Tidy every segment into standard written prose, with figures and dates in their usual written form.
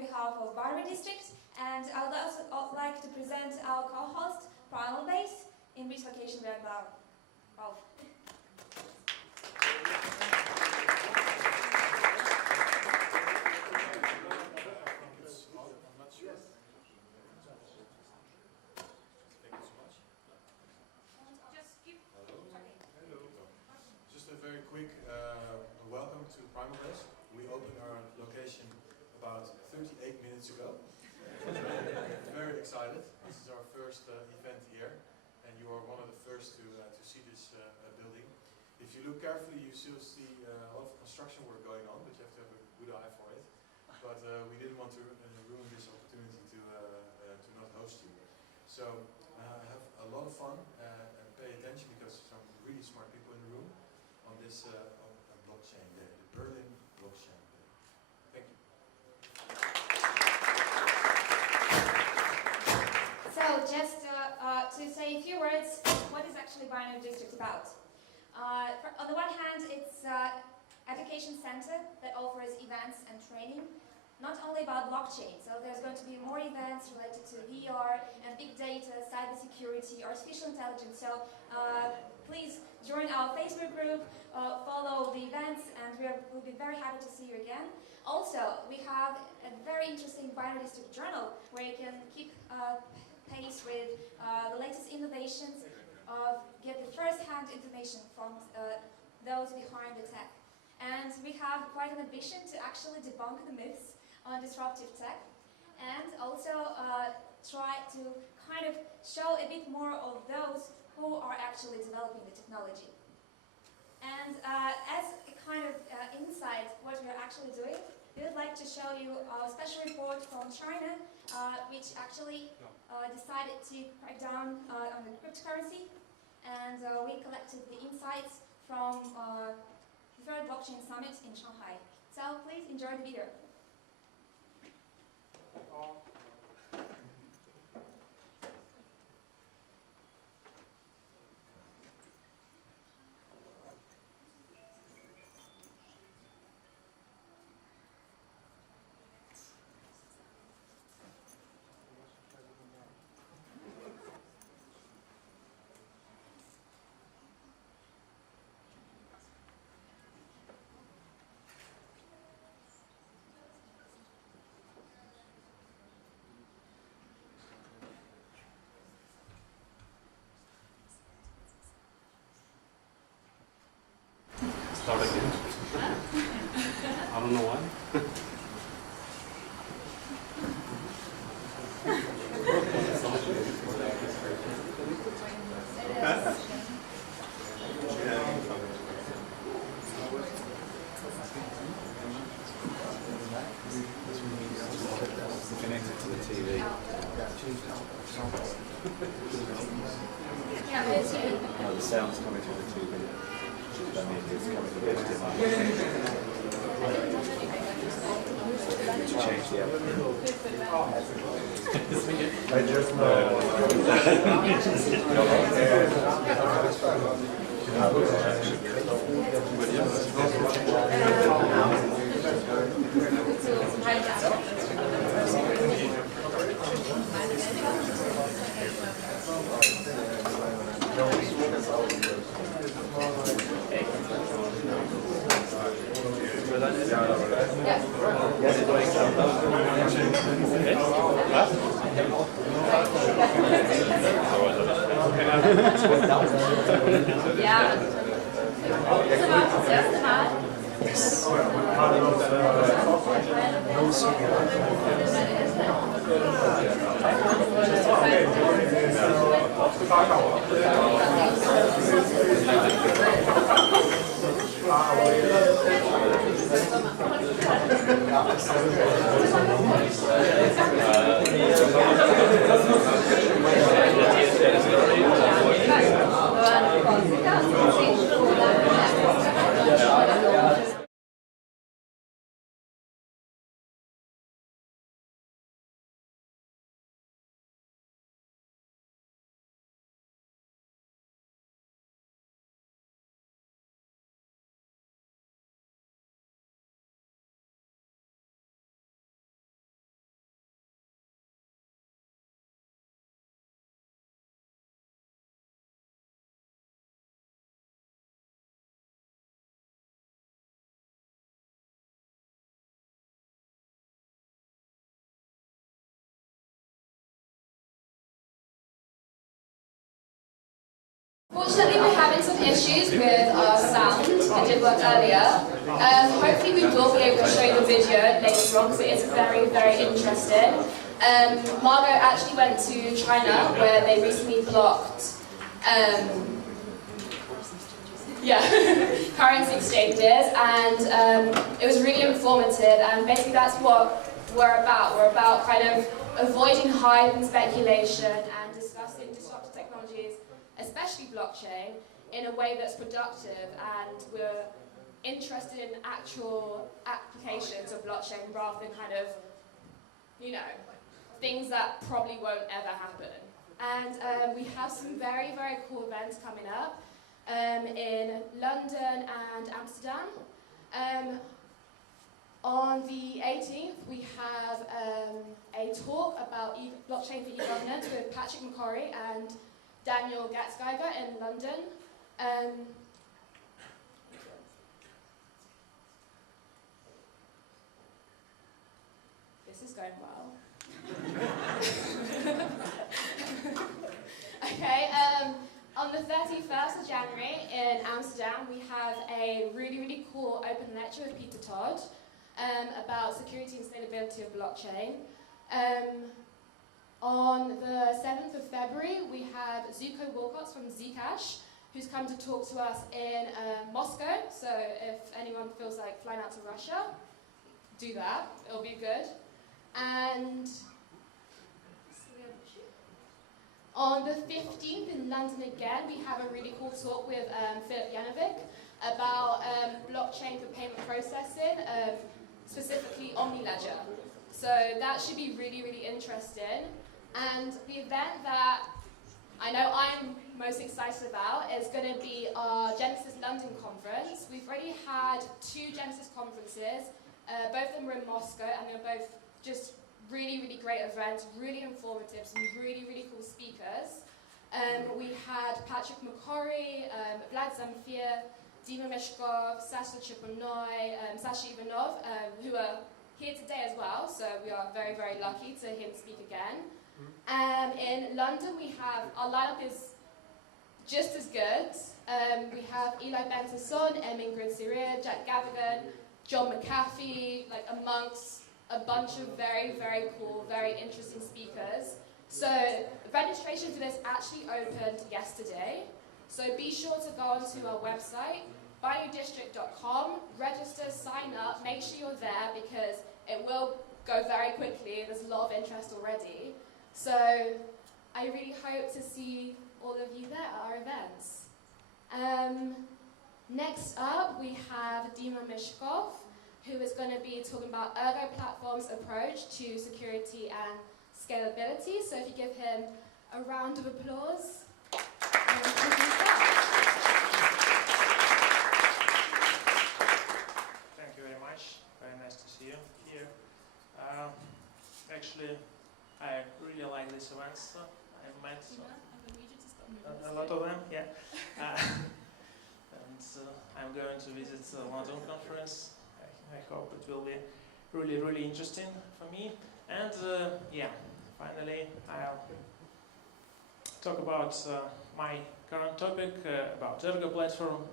behalf of Binary District, and I would also like to present our co-host, Primal Base, in which location we are now. Rolf. Just a very quick welcome to Primal Base. We opened our location about 38 minutes ago. Very excited. This is our first event here, and you are one of the first to see this building. If you look carefully, you still see a lot of construction work going on, but you have to have a good eye for it. But we didn't want to ruin this opportunity to not host you. So have a lot of fun and pay attention, because some really smart people in the room on this blockchain day, the Berlin Blockchain Day. Thank you. So just to say a few words, what is actually Binary District about? On the one hand, it's an education center that offers events and training, not only about blockchain. So there's going to be more events related to VR and big data, cybersecurity, artificial intelligence. So please join our Facebook group, follow the events, and we'll be very happy to see you again. Also, we have a very interesting Binary District journal where you can keep pace with the latest innovations, get the first-hand information from those behind the tech. And we have quite an ambition to actually debunk the myths on disruptive tech, and also try to kind of show a bit more of those who are actually developing the technology. And as a kind of insight what we're actually doing, we would like to show you a special report from China, which actually decided to crack down on the cryptocurrency, and we collected the insights from the third blockchain summit in Shanghai. So please enjoy the video. Start again. I don't know why. Connected to the TV. No, the sound's coming through the TV. That means it's coming through the HDMI. To change the app. I just Ja, das war das erste Mal. Unfortunately, we're having some issues with our sound. It did work earlier. Hopefully, we will be able to show you the video later on because it is very, very interesting. Margot actually went to China where they recently blocked currency exchanges, and it was really informative, and basically that's what we're about. We're about kind of avoiding hype and speculation and discussing disruptive technologies, especially blockchain, in a way that's productive, and we're interested in actual applications of blockchain rather than kind of, you know, things that probably won't ever happen. And we have some very, very cool events coming up in London and Amsterdam. On the 18th, we have a talk about blockchain for e-governance with Patrick McCorry and Daniel Gatzgeiger in London. This is going well. Okay, on the 31st of January in Amsterdam, we have a really, really cool open lecture with Peter Todd about security and sustainability of blockchain. On the 7th of February, we have Zuko Wilcox from Zcash, who's come to talk to us in Moscow. So if anyone feels like flying out to Russia, do that. It'll be good. And on the 15th in London again, we have a really cool talk with Philip Janovic about blockchain for payment processing, specifically OmniLedger. So that should be really, really interesting. And the event that I know I'm most excited about is going to be our Genesis London conference. We've already had 2 Genesis conferences. Both of them were in Moscow, and they were both just really, really great events, really informative, some really, really cool speakers. We had Patrick McCorry, Vlad Zamfir, Dima Meshkov, Sasha Chiponoy, Sasha Ivanov, who are here today as well, so we are very, very lucky to hear them speak again. In London, we have, our lineup is just as good. We have Eli Benson, Ingrid Siria, Jack Gavigan, John McAfee, like amongst a bunch of very, very cool, very interesting speakers. So registration for this actually opened yesterday. So be sure to go onto our website, binarydistrict.com, register, sign up, make sure you're there because it will go very quickly. There's a lot of interest already. So I really hope to see all of you there at our events. Next up, we have Dima Mishkov, who is going to be talking about Ergo Platform's approach to security and scalability. So if you give him a round of applause. Thank you very much. Very nice to see you here. Actually, I really like these events. I've met a lot of them, yeah. And I'm going to visit the London conference. I hope it will be really, really interesting for me. And yeah, finally I'll talk about my current topic about Ergo Platform.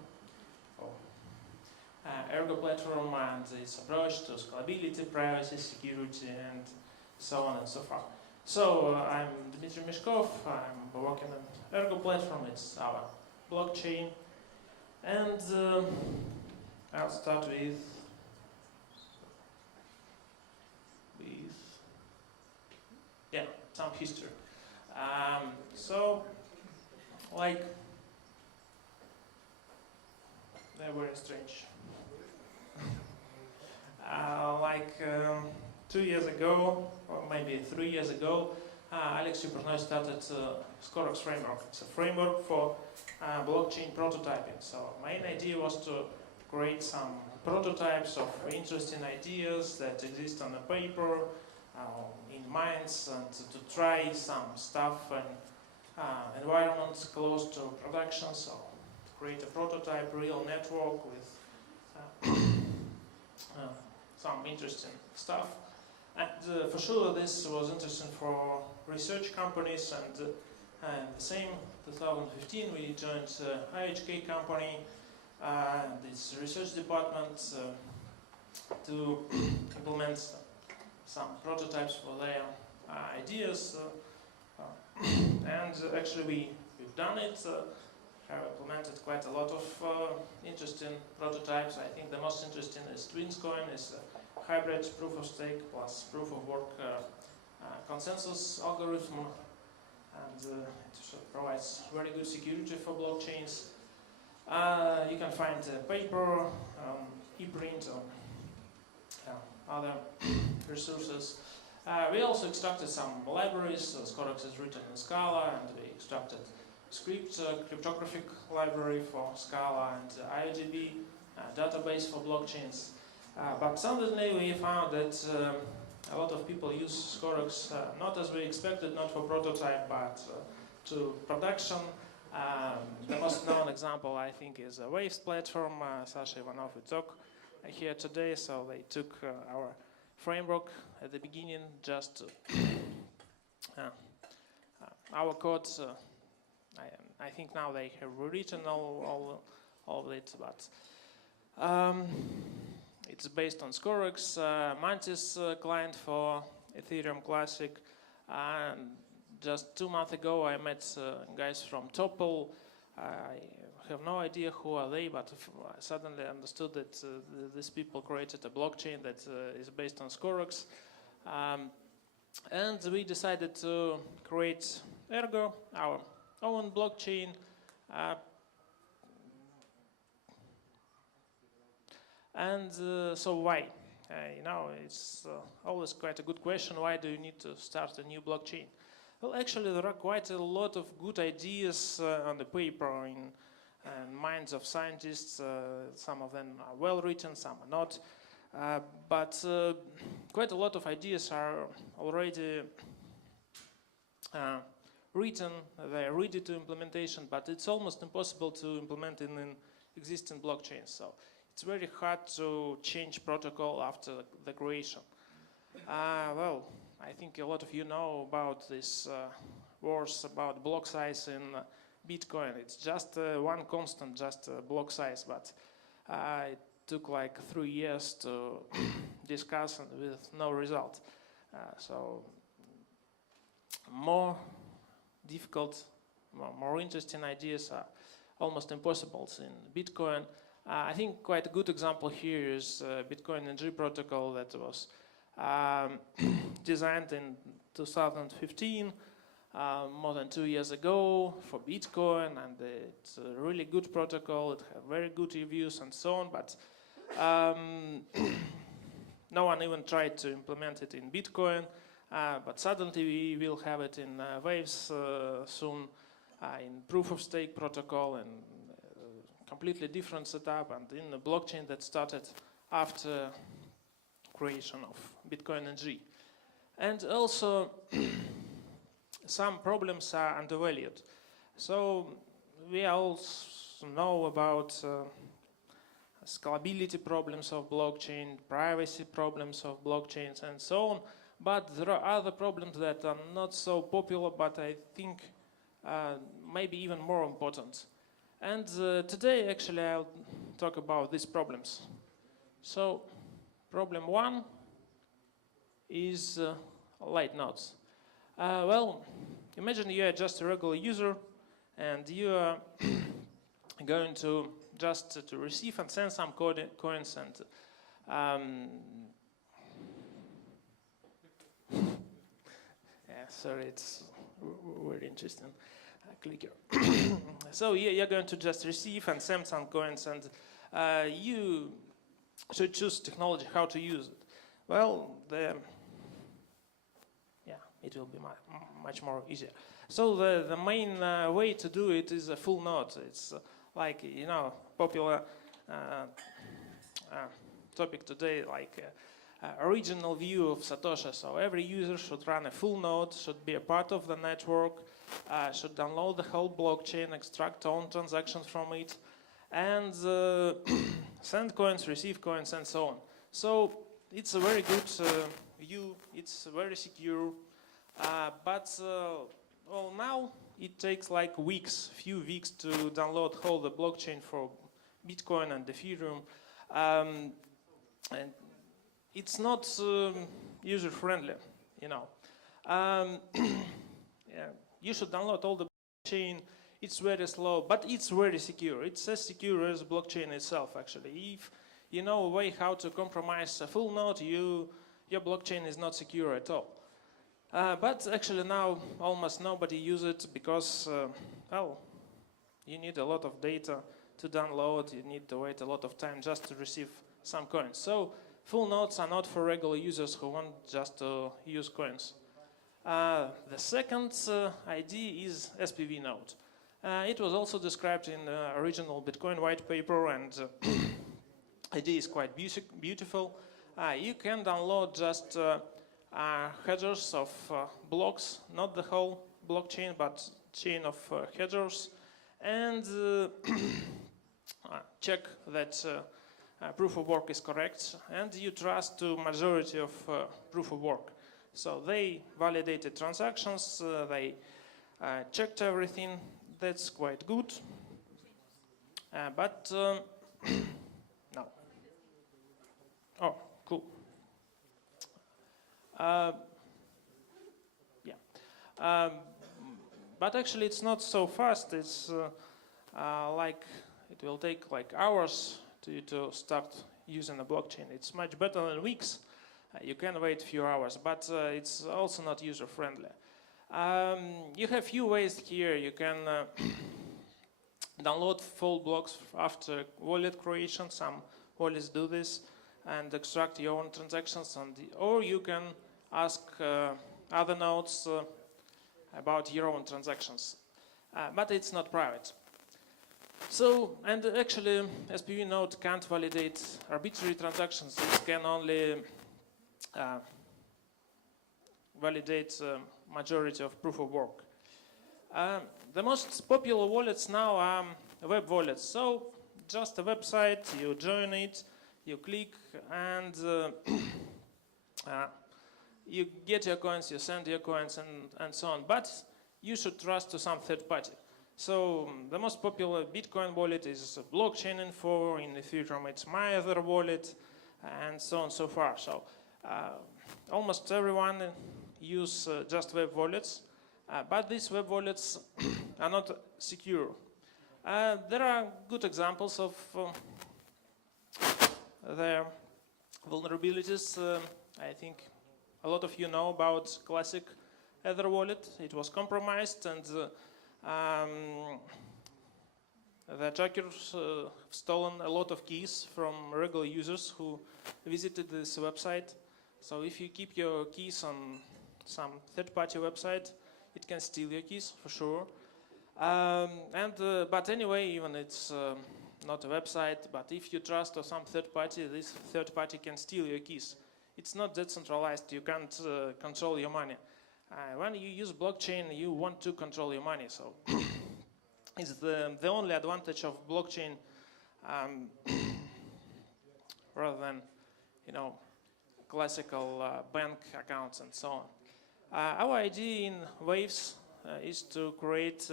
Ergo Platform and its approach to scalability, privacy, security, and so on and so forth. So I'm Dmitry Mishkov. I'm working on Ergo Platform. It's our blockchain, and I'll start with some history. So, like, they're very strange. 2 years ago, or maybe 3 years ago, Alex Supernoy started Scorox framework. It's a framework for blockchain prototyping. So, main idea was to create some prototypes of interesting ideas that exist on the paper, in minds, and to try some stuff in environments close to production, so to create a prototype, real network with some interesting stuff. And for sure this was interesting for research companies, and And the same 2015 we joined IHK company and its research department to implement some prototypes for their ideas. And actually we've done it. Have implemented quite a lot of interesting prototypes. I think the most interesting is TwinsCoin, is a hybrid proof of stake plus proof of work consensus algorithm, and it provides very good security for blockchains. You can find a paper, ePrint, or other resources. We also extracted some libraries. Scorex is written in Scala, and we extracted script cryptographic library for Scala and IODB database for blockchains. But suddenly we found that a lot of people use Scorex not as we expected, not for prototype, but to production. The most known example, I think, is a Waves platform. Sasha Ivanov will talk here today. So they took our framework at the beginning, just our code. I think now they have rewritten all of it, but it's based on Scorex, Mantis client for Ethereum Classic. And just 2 months ago, I met guys from Topple. I have no idea who are they, but I suddenly understood that these people created a blockchain that is based on Scorex. And we decided to create Ergo, our own blockchain. So why? It's always quite a good question. Why do you need to start a new blockchain? Well, actually, there are quite a lot of good ideas on the paper in minds of scientists. Some of them are well written, some are not. But quite a lot of ideas are already written, they're ready to implementation, but it's almost impossible to implement in existing blockchains. So it's very hard to change protocol after the creation. Well, I think a lot of you know about this wars about block size in Bitcoin. It's just one constant, just block size, but it took like 3 years to discuss and with no result. So more difficult, more interesting ideas are almost impossible in Bitcoin. I think quite a good example here is Bitcoin NG protocol that was designed in 2015, more than 2 years ago for Bitcoin, and it's a really good protocol. It has very good reviews and so on, but no one even tried to implement it in Bitcoin. But suddenly we will have it in Waves soon, in proof of stake protocol, and completely different setup, and in a blockchain that started after creation of Bitcoin NG. And also some problems are undervalued. So we also know about scalability problems of blockchain, privacy problems of blockchains, and so on. But there are other problems that are not so popular, but I think maybe even more important. And today, actually, I'll talk about these problems. So, problem 1 is late nodes. Well, imagine you are just a regular user, and you are going to just to receive and send some coins, and sorry, it's very interesting clicker. So you're going to just receive and send some coins, and you should choose technology how to use it. Well, it will be much more easier. So the main way to do it is a full node. It's like, popular topic today, like original view of Satoshi. So every user should run a full node, should be a part of the network, should download the whole blockchain, extract own transactions from it, and send coins, receive coins, and so on. So it's a very good view, it's very secure, but well, now it takes like few weeks to download whole the blockchain for Bitcoin and Ethereum. And it's not user friendly, you know. Yeah, you should download all the blockchain. It's very slow, but it's very secure. It's as secure as blockchain itself, actually. If you know a way how to compromise a full node, your blockchain is not secure at all. But actually now almost nobody uses it because, well, you need a lot of data to download. You need to wait a lot of time just to receive some coins. So full nodes are not for regular users who want just to use coins. The second idea is SPV node. It was also described in the original Bitcoin white paper, and idea is quite beautiful. You can download just headers of blocks, not the whole blockchain, but chain of headers, and check that proof of work is correct, and you trust to majority of proof of work. So they validated transactions, they checked everything. That's quite good, but no. Oh, cool. Yeah, but actually it's not so fast. It's like it will take like hours to start using a blockchain. It's much better than weeks. You can wait a few hours, but it's also not user friendly. You have few ways here. You can download full blocks after wallet creation. Some wallets do this, and extract your own transactions, or you can ask other nodes about your own transactions. But it's not private. So, and actually, SPV node can't validate arbitrary transactions. It can only validate majority of proof of work. The most popular wallets now are web wallets. So just a website, you join it, you click, and you get your coins, you send your coins, and so on. But you should trust to some third party. So the most popular Bitcoin wallet is Blockchain Info. In Ethereum, it's MyEther wallet, and so on and so far. So almost everyone use just web wallets, but these web wallets are not secure. There are good examples of their vulnerabilities. I think a lot of you know about classic Ether wallet. It was compromised, and the attackers have stolen a lot of keys from regular users who visited this website. So if you keep your keys on some third-party website, it can steal your keys for sure. But anyway, even it's not a website, but if you trust to some third party, this third party can steal your keys. It's not decentralized. You can't control your money. When you use blockchain, you want to control your money. So it's the only advantage of blockchain, rather than, you know, classical bank accounts and so on. Our idea in Waves is to create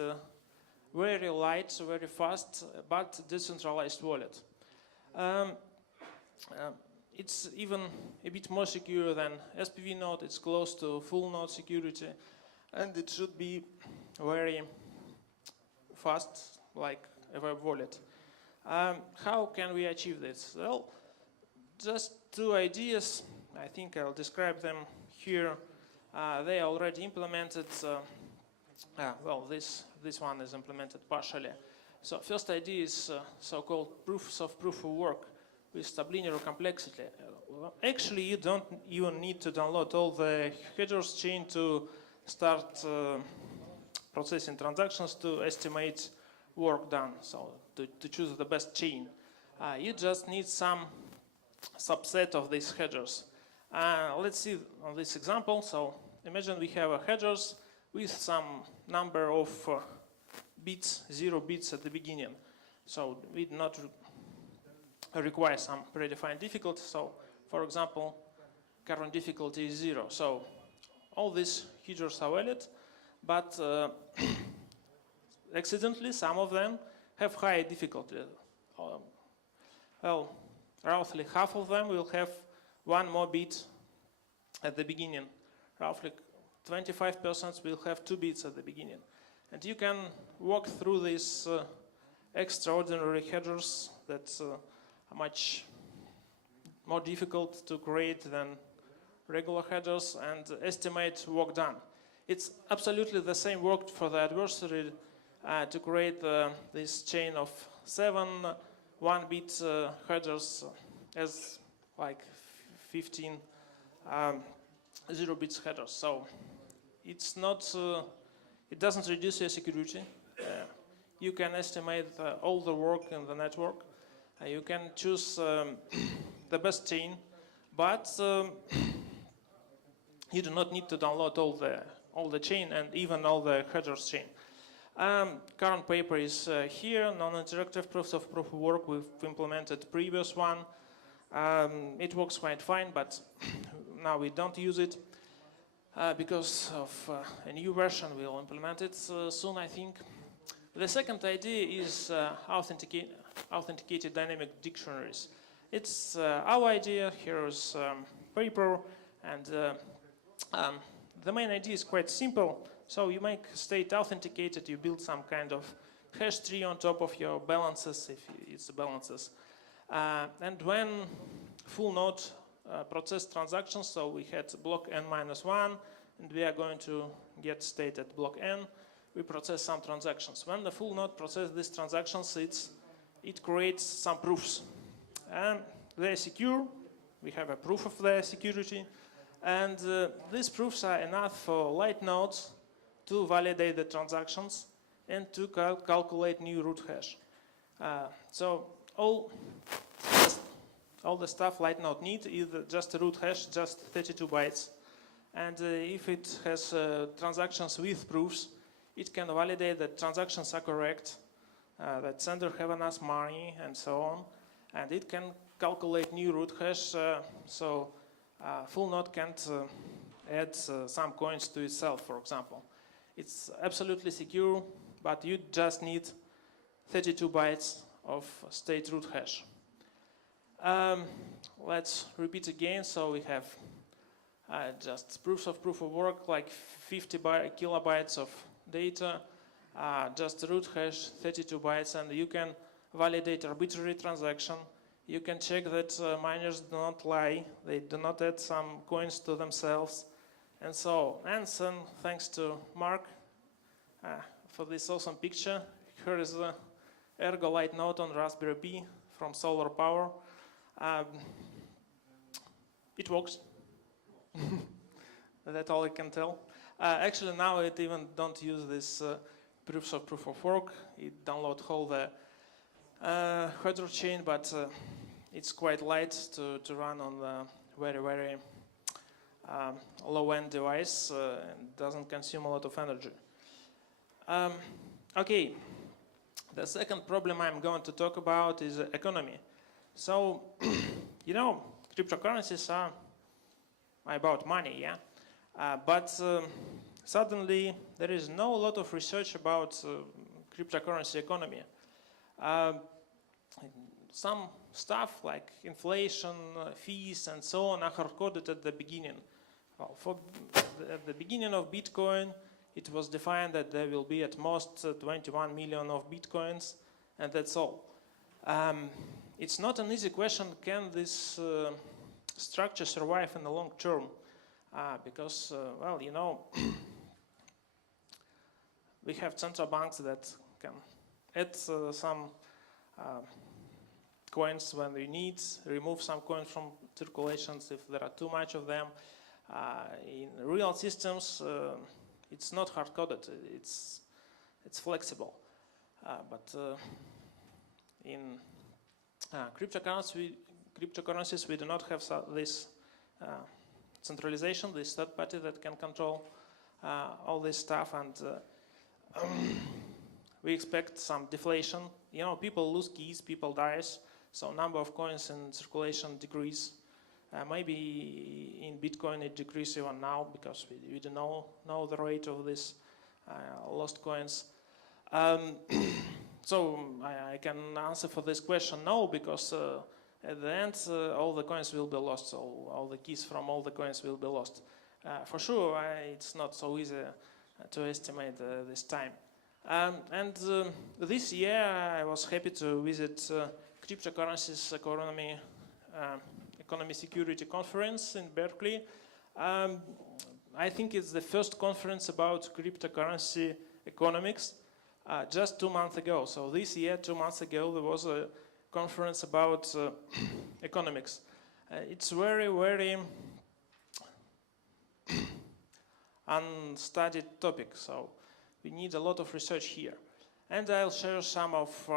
very light, very fast, but decentralized wallet. It's even a bit more secure than SPV node. It's close to full node security, and it should be very fast, like a web wallet. How can we achieve this? Well, just two ideas. I think I'll describe them here. They are already implemented. Well, this one is implemented partially. So first idea is so-called proofs of proof of work with sublinear complexity. Actually, you don't even need to download all the headers chain to start processing transactions to estimate work done. So to choose the best chain, you just need some subset of these headers. Let's see on this example. So imagine we have a headers with some number of bits, 0 bits at the beginning. So we do not require some predefined difficulty. So for example, current difficulty is 0. So all these headers are valid, but accidentally, some of them have high difficulty. Well, roughly half of them will have one more bit at the beginning. Roughly 25% will have 2 bits at the beginning. And you can walk through these extraordinary headers that are much more difficult to create than regular headers and estimate work done. It's absolutely the same work for the adversary to create this chain of 7 1-bit headers as like 15 0-bit headers. So it's not, it doesn't reduce your security. You can estimate all the work in the network. You can choose the best chain, but you do not need to download all the chain and even all the headers chain. Current paper is here, non-interactive proofs of proof of work. We've implemented previous one. It works quite fine, but now we don't use it because of a new version. We'll implement it soon, I think. The second idea is authenticated dynamic dictionaries. It's our idea. Here is paper, and the main idea is quite simple. So you make state authenticated, you build some kind of hash tree on top of your balances, if it's balances. And when full node process transactions, so we had block n-1, and we are going to get state at block n, we process some transactions. When the full node processes these transactions, it creates some proofs. And they're secure, we have a proof of their security, and these proofs are enough for light nodes to validate the transactions and to calculate new root hash. So all the stuff light node needs is just a root hash, just 32 bytes. And if it has transactions with proofs, it can validate that transactions are correct, that sender have enough money, and so on. And it can calculate new root hash, so full node can't add some coins to itself, for example. It's absolutely secure, but you just need 32 bytes of state root hash. Let's repeat again. So we have just proofs of proof of work, like 50 kilobytes of data, just root hash, 32 bytes, and you can validate arbitrary transaction. You can check that miners do not lie, they do not add some coins to themselves, and so on. And then, thanks to Mark for this awesome picture. Here is the Ergo light node on Raspberry Pi from Solar Power. It works. That's all I can tell. Actually, now it even don't use this proofs of proof of work. It downloads whole the header chain, but it's quite light to run on the very, very low-end device and doesn't consume a lot of energy. Okay, the second problem I'm going to talk about is economy. So, you know, cryptocurrencies are about money, yeah? But suddenly there is no lot of research about cryptocurrency economy. Some stuff like inflation, fees, and so on are hard-coded at the beginning. Well, at the beginning of Bitcoin, it was defined that there will be at most 21 million of Bitcoins, and that's all. It's not an easy question, can this structure survive in the long term? Because, well, you know, we have central banks that can add some coins when they need, remove some coins from circulations if there are too much of them. In real systems, it's not hard-coded, it's flexible. But in cryptocurrencies, we do not have this centralization, this third party that can control all this stuff, and we expect some deflation. You know, people lose keys, people dies, so number of coins in circulation decrease. Maybe in Bitcoin it decreases even now because we don't know the rate of these lost coins. So I can answer for this question no, because at the end all the coins will be lost, so all the keys from all the coins will be lost. For sure, it's not so easy to estimate this time. And this year I was happy to visit Cryptocurrencies Economy Security Conference in Berkeley. I think it's the first conference about cryptocurrency economics just 2 months ago. So this year, 2 months ago, there was a conference about economics. It's very, very unstudied topic, so we need a lot of research here. And I'll share some of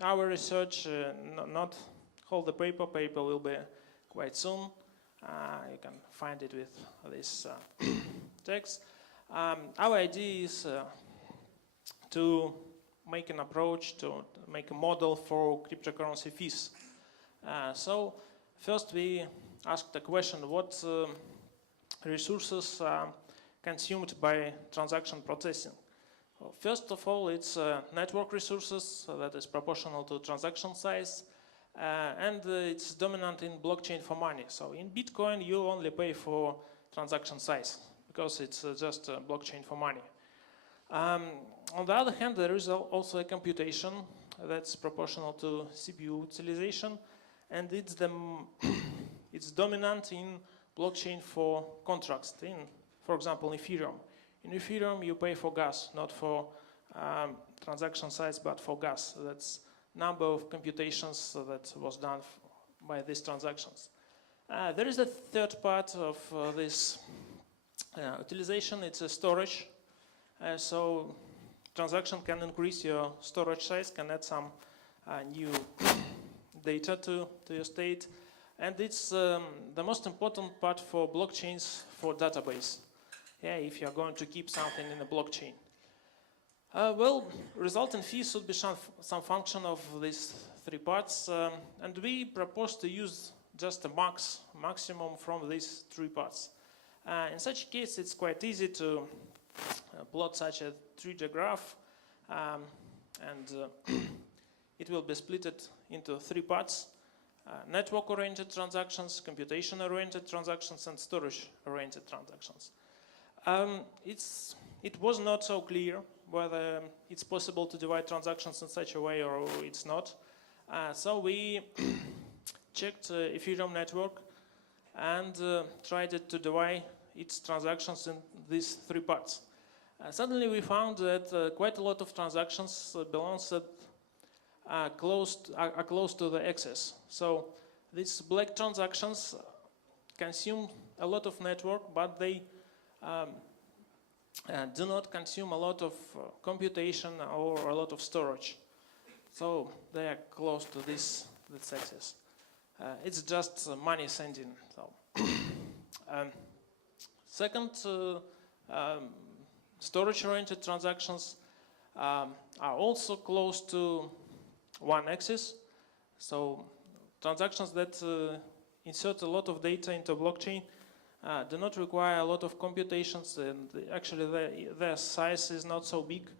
our research, not all the paper will be quite soon. You can find it with this text. Our idea is to make an approach, to make a model for cryptocurrency fees. So first we asked the question, what resources are consumed by transaction processing? Well, first of all, it's network resources, so that is proportional to transaction size, and it's dominant in blockchain for money. So in Bitcoin, you only pay for transaction size because it's just a blockchain for money. On the other hand, there is also a computation that's proportional to CPU utilization, and it's dominant in blockchain for contracts, for example, Ethereum. In Ethereum, you pay for gas, not for transaction size, but for gas. That's number of computations that was done by these transactions. There is a third part of this utilization. It's a storage. So transaction can increase your storage size, can add some new data to your state. And it's the most important part for blockchains for database. Yeah, if you're going to keep something in a blockchain. Well, resultant fees should be some function of these three parts. And we propose to use just a maximum from these three parts. In such a case, it's quite easy to plot such a 3D graph, and it will be split into three parts: network-oriented transactions, computation-oriented transactions, and storage-oriented transactions. It was not so clear whether it's possible to divide transactions in such a way or it's not. So we checked Ethereum network and tried to divide its transactions in these three parts. Suddenly we found that quite a lot of transactions belongs that are close to the excess. So these black transactions consume a lot of network, but they do not consume a lot of computation or a lot of storage. So they are close to this excess. It's just money sending. So second, storage-oriented transactions are also close to one axis. So transactions that insert a lot of data into blockchain do not require a lot of computations, and actually their size is not so big,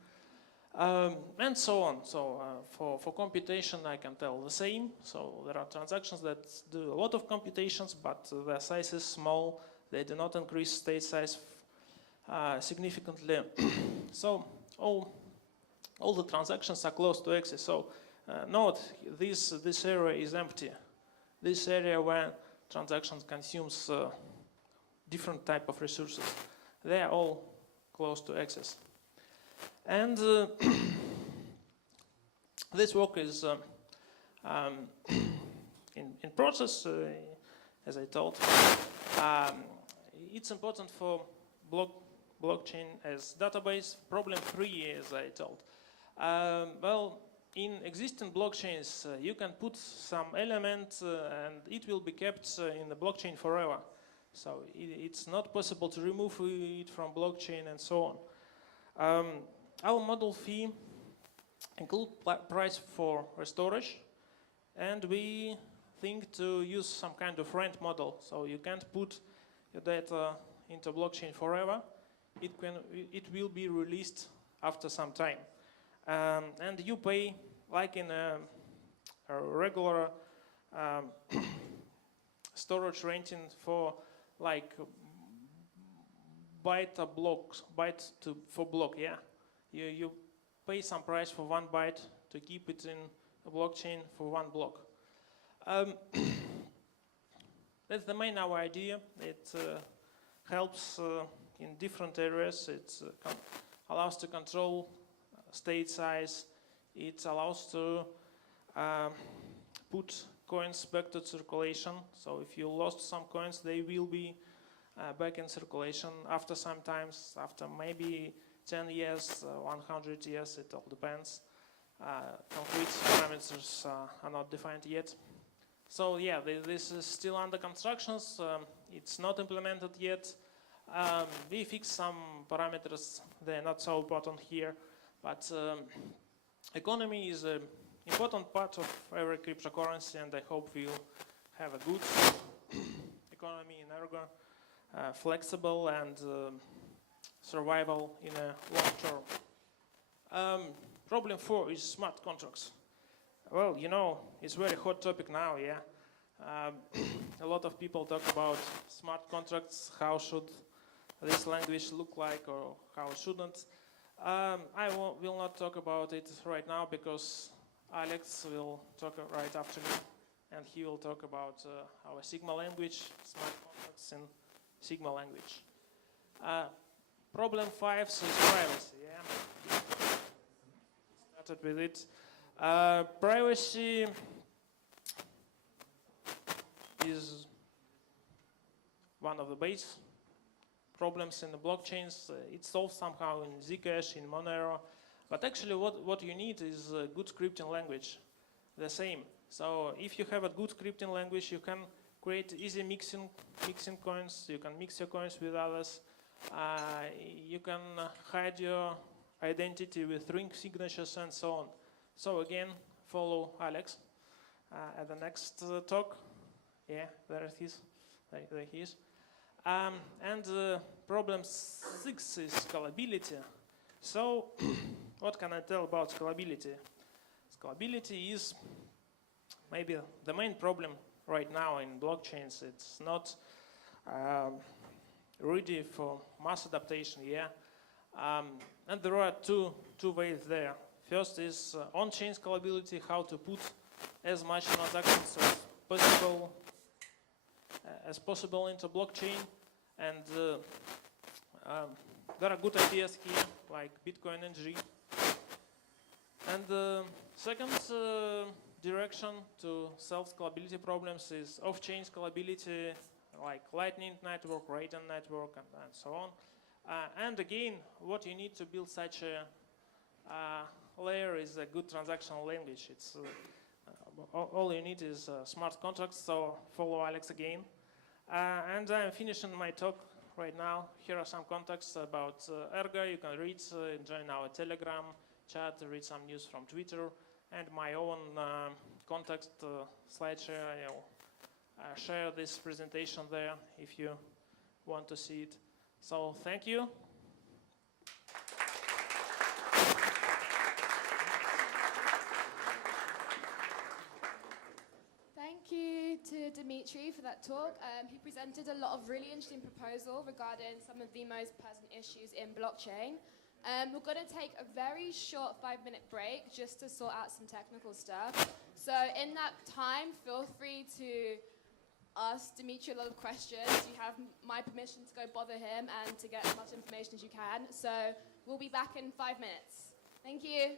and so on. So for computation, I can tell the same. So there are transactions that do a lot of computations, but their size is small. They do not increase state size significantly. So all the transactions are close to axis. So note this area is empty. This area where transactions consumes different type of resources, they are all close to axis. And this work is in process, as I told. It's important for blockchain as database. Problem 3, as I told. Well, in existing blockchains, you can put some element and it will be kept in the blockchain forever. So it's not possible to remove it from blockchain and so on. Our model fee includes price for storage, and we think to use some kind of rent model. So you can't put your data into blockchain forever. It will be released after some time. and you pay like in a regular storage renting for like for block, yeah. You pay some price for 1 byte to keep it in a blockchain for 1 block. That's the main our idea. It helps in different areas. It allows to control state size. It allows to put coins back to circulation. So if you lost some coins, they will be back in circulation after some times, after maybe 10 years, 100 years, it all depends. Concrete parameters are not defined yet. So yeah, this is still under constructions. It's not implemented yet. We fixed some parameters. They're not so important here, but economy is an important part of every cryptocurrency, and I hope we'll have a good economy in Ergo, flexible and survival in a long term. Problem 4 is smart contracts. Well, you know, it's a very hot topic now, yeah. A lot of people talk about smart contracts, how should this language look like or how it shouldn't. I will not talk about it right now because Alex will talk right after me, and he will talk about our Sigma language, smart contracts in Sigma language. Problem 5 is privacy, yeah. Started with it. Privacy is one of the base problems in the blockchains. It's solved somehow in Zcash, in Monero, but actually what you need is a good scripting language, the same. So if you have a good scripting language, you can create easy mixing coins, you can mix your coins with others, you can hide your identity with ring signatures and so on. So again, follow Alex at the next talk. Yeah, there it is. There he is. And problem 6 is scalability. So what can I tell about scalability? Scalability is maybe the main problem right now in blockchains. It's not ready for mass adaptation, yeah. And there are two ways there. First is on-chain scalability, how to put as much transactions as possible into blockchain. And there are good ideas here, like Bitcoin NG. And the second direction to solve scalability problems is off-chain scalability, like Lightning Network, Raiden Network, and so on. And again, what you need to build such a layer is a good transactional language. It's all you need is smart contracts. So follow Alex again. And I'm finishing my talk right now. Here are some contacts about Ergo. You can read, join our Telegram chat, read some news from Twitter, and my own contact slideshare. I'll share this presentation there if you want to see it. So thank you. Thank you to Dimitri for that talk. He presented a lot of really interesting proposals regarding some of the most present issues in blockchain. We're going to take a very short 5-minute break just to sort out some technical stuff. So in that time, feel free to ask Dimitri a lot of questions. You have my permission to go bother him and to get as much information as you can. So we'll be back in 5 minutes. Thank you.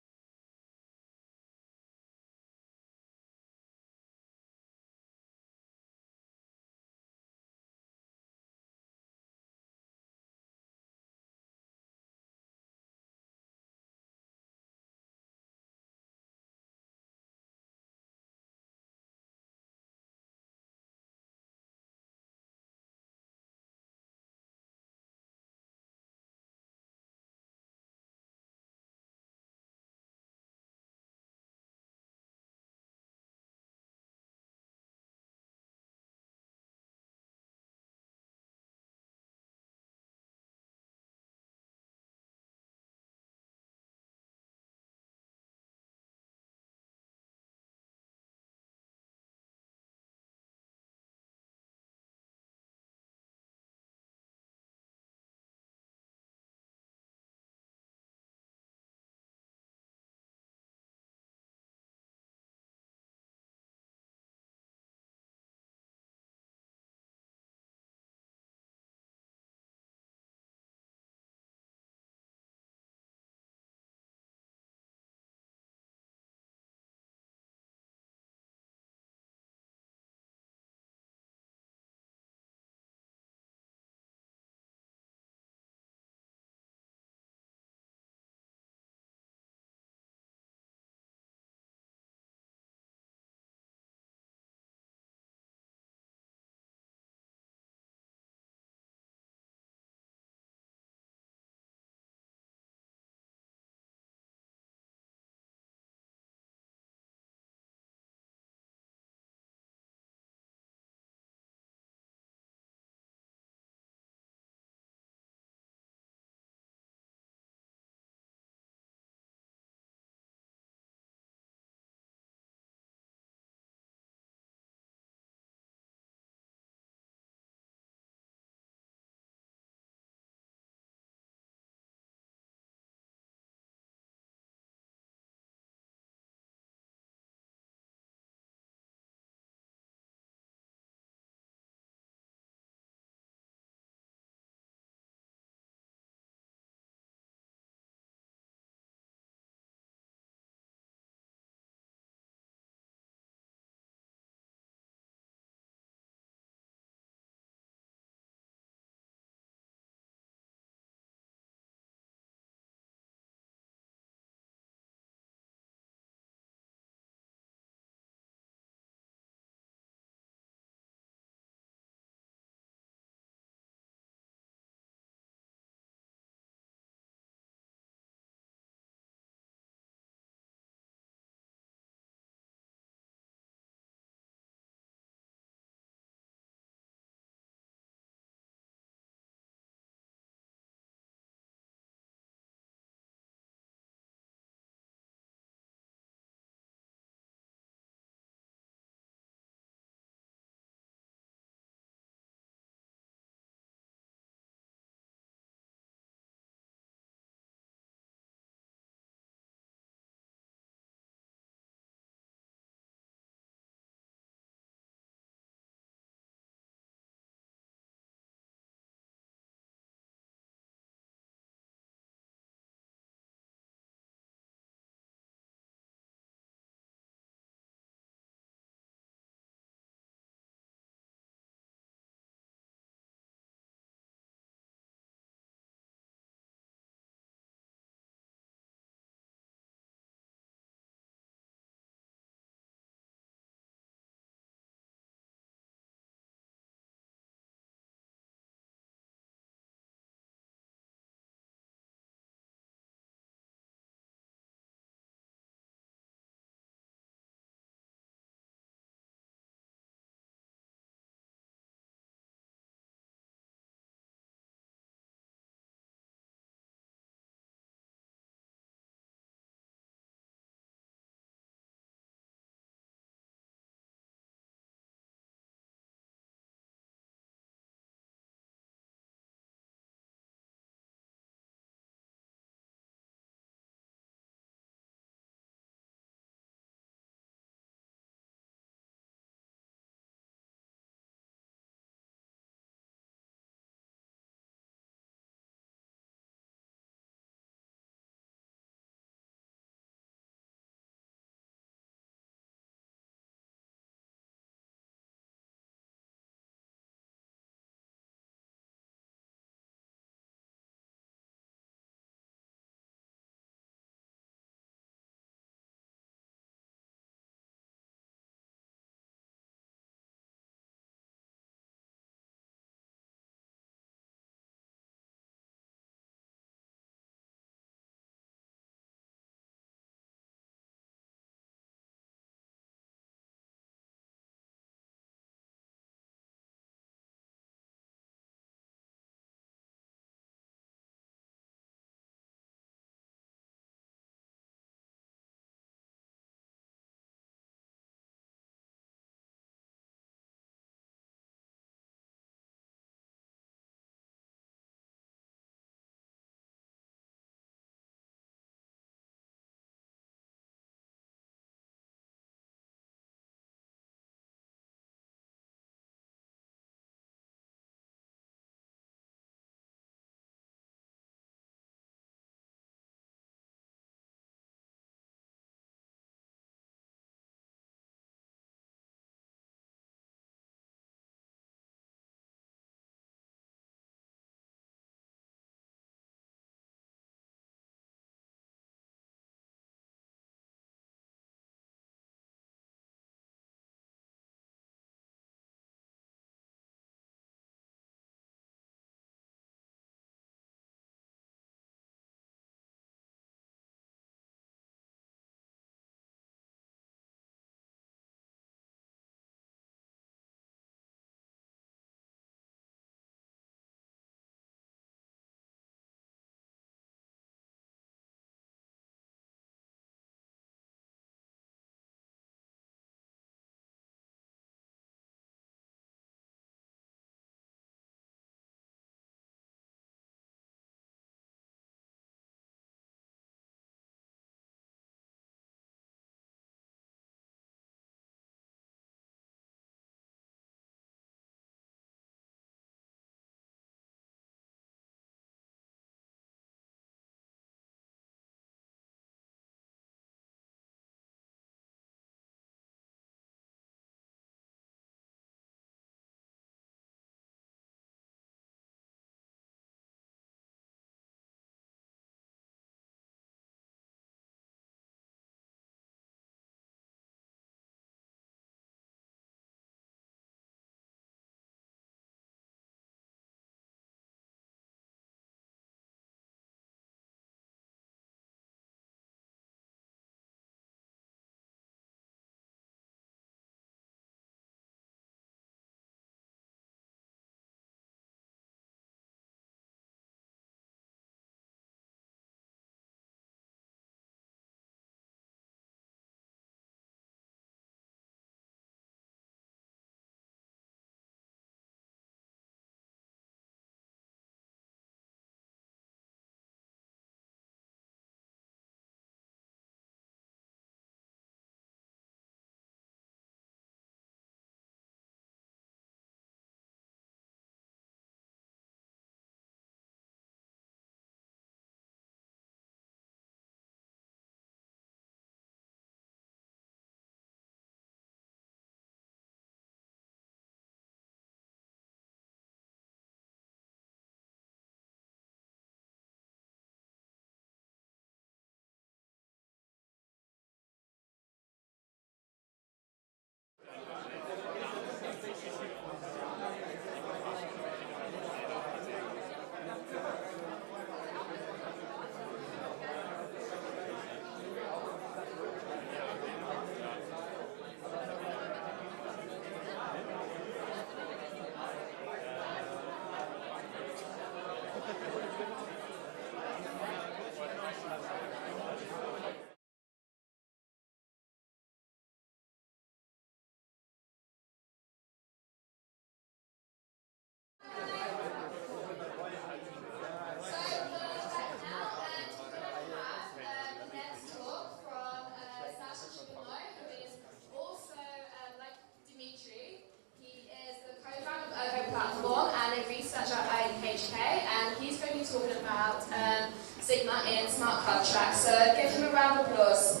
Sigma in smart contracts. So give him a round of applause.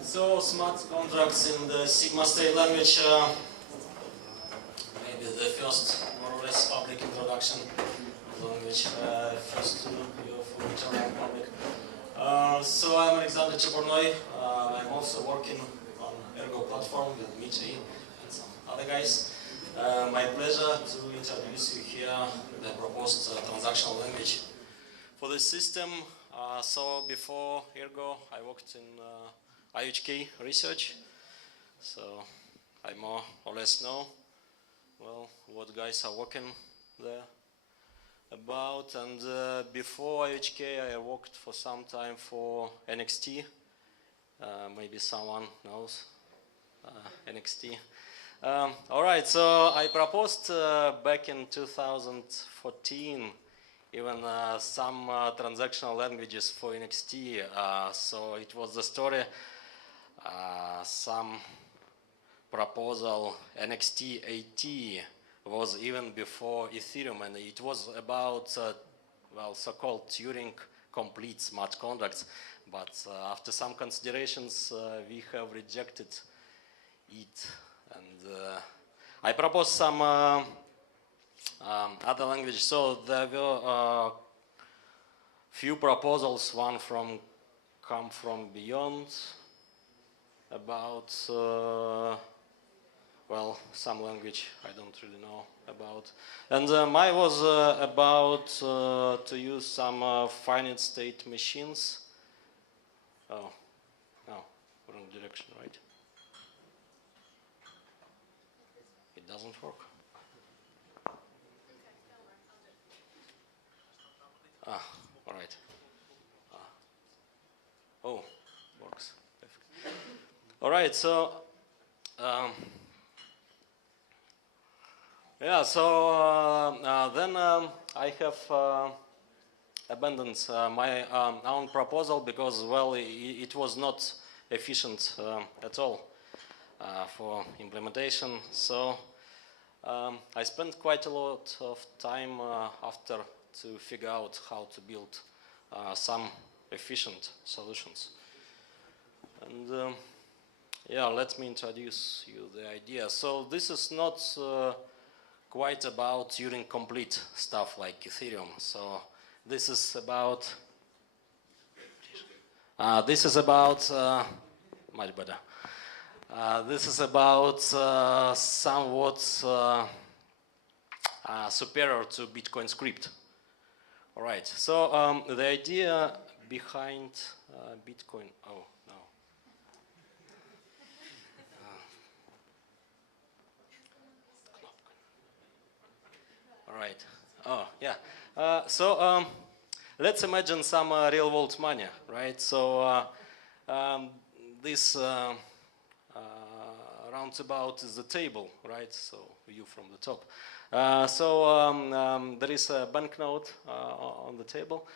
So smart contracts in the Sigma Stay language, maybe the first more or less public introduction of the language, first to you for general public. So I'm Alexander Chebornoy. I'm also working on Ergo platform with Dmitry and some other guys. My pleasure to introduce you here the proposed transactional language for this system. So before Ergo, I worked in IHK research, so I more or less know well what guys are working there about. And before IHK, I worked for some time for NXT. Maybe someone knows NXT. All right, so I proposed back in 2014 even some transactional languages for NXT. So it was the story, some proposal NXT AT was even before Ethereum, and it was about well, so-called Turing complete smart contracts. But after some considerations, we have rejected it, and I proposed some other language. So there were few proposals. One come from beyond about well, some language I don't really know about, and mine was about to use some finite state machines. Oh, no, wrong direction, right? It doesn't work. Ah, all right. Oh, works. Perfect. All right, so yeah, so then I have abandoned my own proposal because, well, it was not efficient at all for implementation. So I spent quite a lot of time after to figure out how to build some efficient solutions. And yeah, let me introduce you the idea. So this is not quite about Turing complete stuff like Ethereum. So this is about much better. This is about somewhat superior to Bitcoin script. All right. So the idea behind Bitcoin. Oh no. All right. Oh yeah. So let's imagine some real world money, right? So this roundabout is the table, right? So view from the top. So there is a banknote on the table.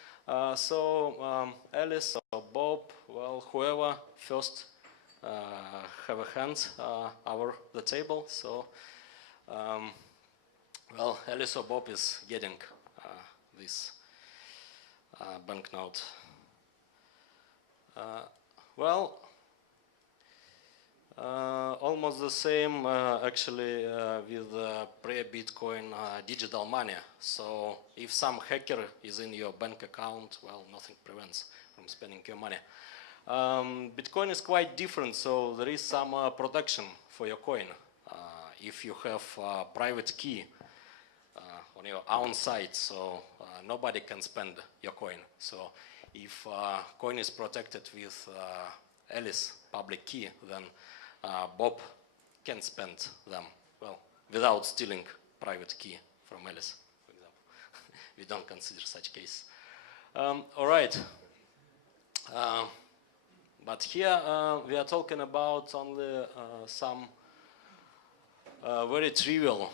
So Alice or Bob, well, whoever first have a hand over the table. So well, Alice or Bob is getting this banknote. Well, almost the same actually with pre-Bitcoin digital money. So if some hacker is in your bank account, well, nothing prevents from spending your money. Bitcoin is quite different, so there is some protection for your coin. If you have a private key on your own site, so nobody can spend your coin. So if coin is protected with Alice public key, then Bob can spend them, well, without stealing private key from Alice, for example. We don't consider such case. All right. But here we are talking about only some very trivial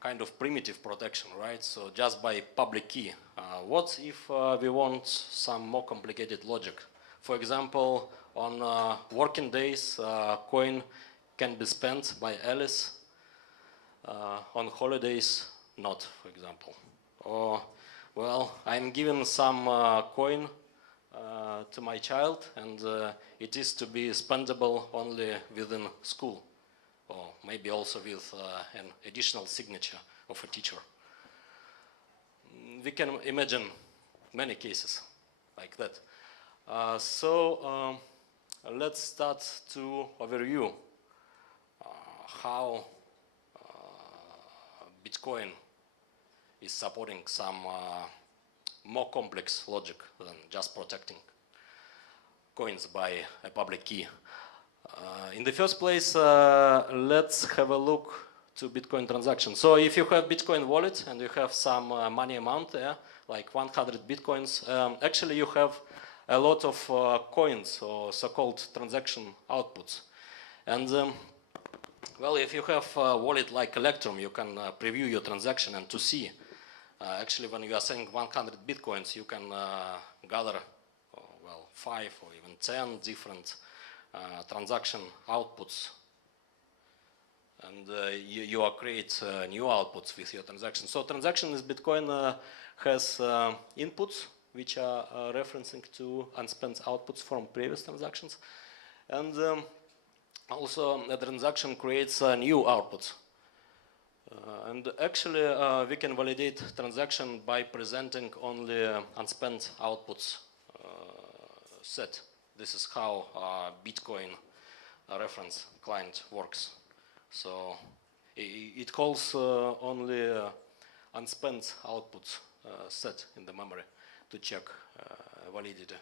kind of primitive protection, right? So just by public key. What if we want some more complicated logic? For example, on working days, coin can be spent by Alice on holidays, not, for example. Or, well, I'm giving some coin to my child, and it is to be spendable only within school, or maybe also with an additional signature of a teacher. We can imagine many cases like that. Let's start to overview how Bitcoin is supporting some more complex logic than just protecting coins by a public key. In the first place, let's have a look to Bitcoin transactions. So if you have Bitcoin wallet and you have some money amount there, like 100 Bitcoins, actually you have a lot of coins or so-called transaction outputs. And well, if you have a wallet like Electrum, you can preview your transaction and to see. Actually, when you are sending 100 Bitcoins, you can gather, well, 5 or even 10 different transaction outputs. And you create new outputs with your transaction. So transaction is Bitcoin has inputs, which are referencing to unspent outputs from previous transactions. And also, a transaction creates new outputs. And actually, we can validate transaction by presenting only unspent outputs set. This is how Bitcoin reference client works. So it calls only unspent outputs set in the memory to check validity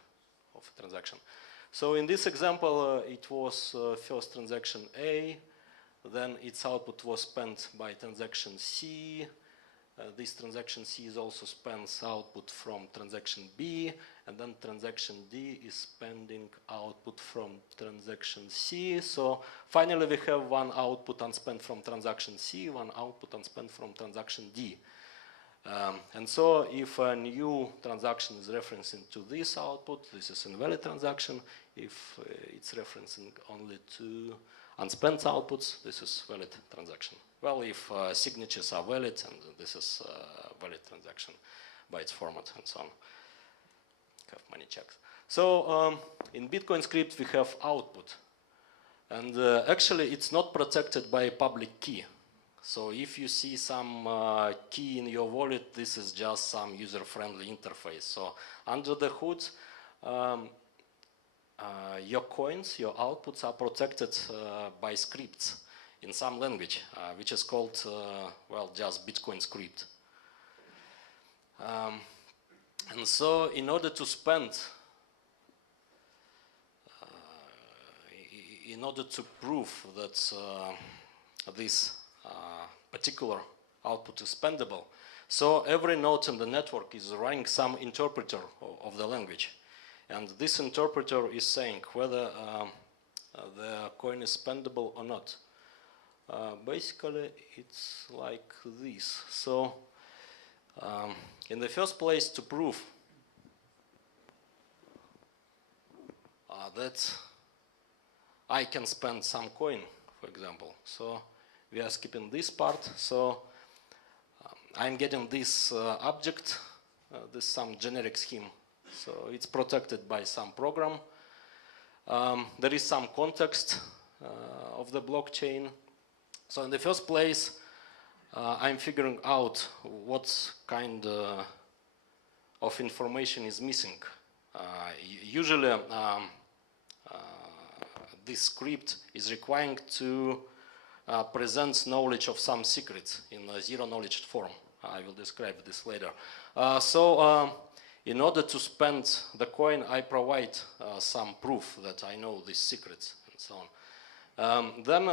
of a transaction. So in this example, it was first transaction A, then its output was spent by transaction C. This transaction C is also spends output from transaction B, and then transaction D is spending output from transaction C. So finally we have one output unspent from transaction C, one output unspent from transaction D. And so if a new transaction is referencing to this output, this is invalid transaction. If it's referencing only to unspent outputs, this is valid transaction. Well, if signatures are valid, and this is a valid transaction by its format and so on. Have many checks. So in Bitcoin script we have output. And actually it's not protected by a public key. So if you see some key in your wallet, this is just some user-friendly interface. So under the hood, your coins, your outputs are protected by scripts in some language, which is called, well, just Bitcoin script. And so in order to spend, in order to prove that this particular output is spendable, so every node in the network is running some interpreter of the language. And this interpreter is saying whether the coin is spendable or not. Basically, it's like this. So, in the first place, to prove that I can spend some coin, for example. So, we are skipping this part. So, I'm getting this object, this some generic scheme. So it's protected by some program. There is some context of the blockchain. So in the first place, I'm figuring out what kind of information is missing. Usually, this script is requiring to present knowledge of some secrets in a zero-knowledge form. I will describe this later. In order to spend the coin, I provide some proof that I know these secrets and so on. Then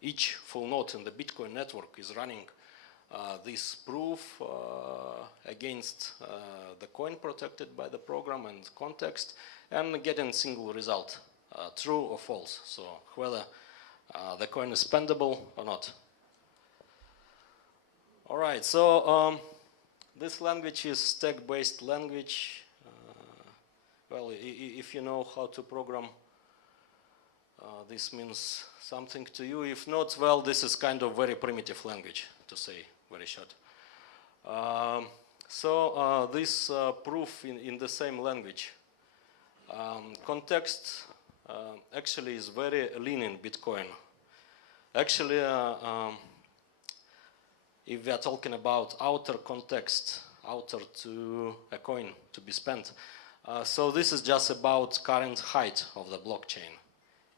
each full node in the Bitcoin network is running this proof against the coin protected by the program and context, and getting single result, true or false. So whether the coin is spendable or not. All right, so this language is stack-based language. Well, if you know how to program this means something to you. If not, well, this is kind of very primitive language, to say very short. This proof in the same language. Context actually is very lean in Bitcoin. Actually, if we are talking about outer context, outer to a coin to be spent, so this is just about current height of the blockchain.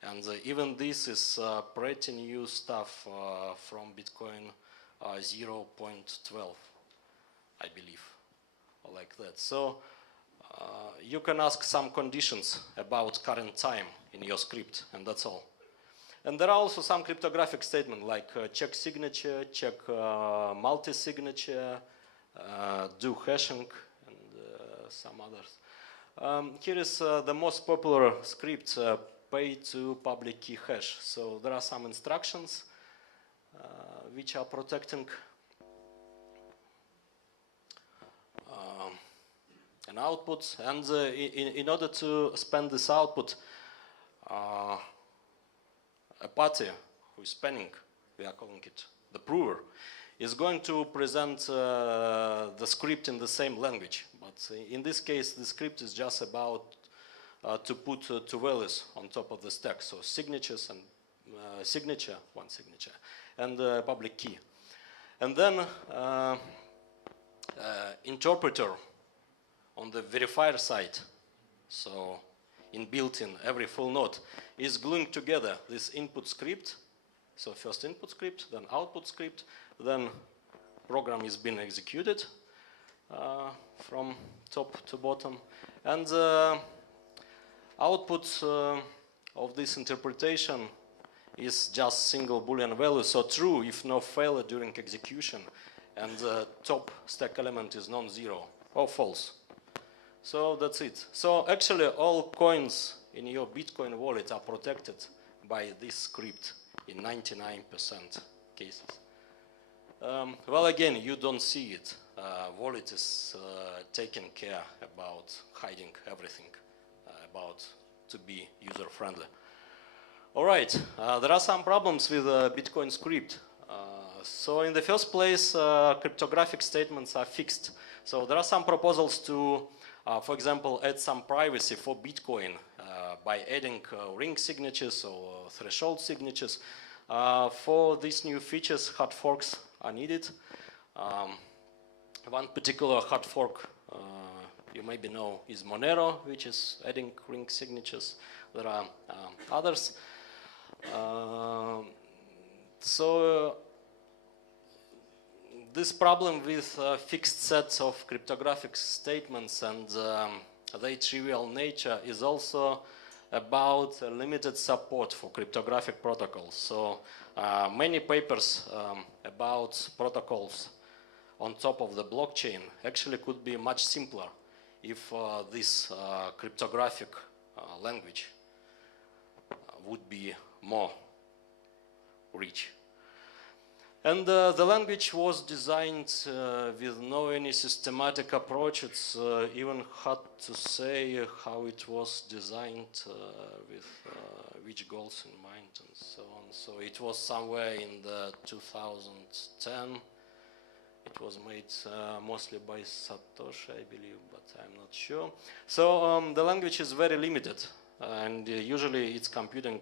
And even this is pretty new stuff from Bitcoin 0.12, I believe, or like that. So you can ask some conditions about current time in your script, and that's all. And there are also some cryptographic statements like check signature, check multi-signature, do hashing, and some others. Here is the most popular script, pay to public key hash. So there are some instructions which are protecting an output, and in order to spend this output, a party who is spending, we are calling it the prover, is going to present the script in the same language. But in this case, the script is just about to put two values on top of the stack. So signatures and signature, one signature, and public key. And then interpreter on the verifier side, so inbuilt in every full node, is gluing together this input script. So first input script, then output script, then program is being executed from top to bottom. And output of this interpretation is just single Boolean value, so true if no failure during execution, and the top stack element is non-zero or false. So that's it. So actually all coins in your Bitcoin wallet are protected by this script in 99% cases. Well, again, you don't see it. Wallet is taking care about hiding everything about to be user-friendly. All right, there are some problems with Bitcoin script. So in the first place, cryptographic statements are fixed. So there are some proposals to, for example, add some privacy for Bitcoin by adding ring signatures or threshold signatures. For these new features, hard forks are needed. One particular hard fork you maybe know is Monero, which is adding ring signatures. There are others. This problem with fixed sets of cryptographic statements and their trivial nature is also about limited support for cryptographic protocols. So many papers about protocols on top of the blockchain actually could be much simpler if this cryptographic language would be more rich. And the language was designed with no any systematic approach. It's even hard to say how it was designed with which goals in mind and so on. So it was somewhere in the 2010. It was made mostly by Satoshi, I believe, but I'm not sure. So the language is very limited, and usually it's computing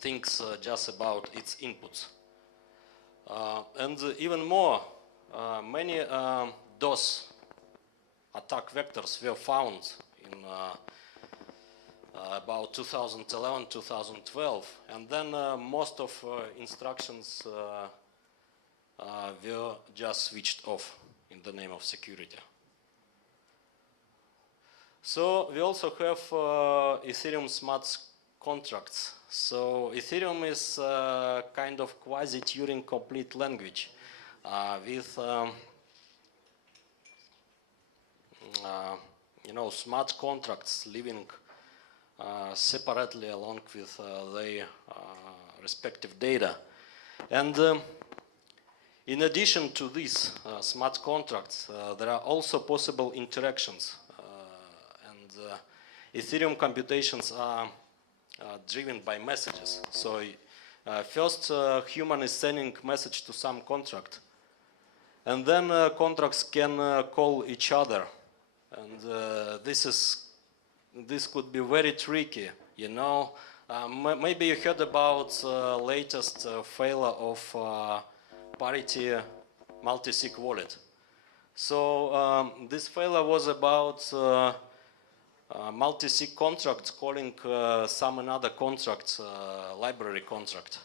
thinks just about its inputs. And even more, many DOS attack vectors were found in about 2011, 2012, and then most of instructions were just switched off in the name of security. So we also have Ethereum smart contracts. So Ethereum is kind of quasi-Turing complete language with smart contracts living separately along with their respective data. And in addition to these smart contracts, there are also possible interactions. Ethereum computations are driven by messages. So first, human is sending message to some contract, and then contracts can call each other, and this could be very tricky. You know, maybe you heard about latest failure of Parity multi-sig wallet. So this failure was about multi-sig contract calling some another contract, library contract,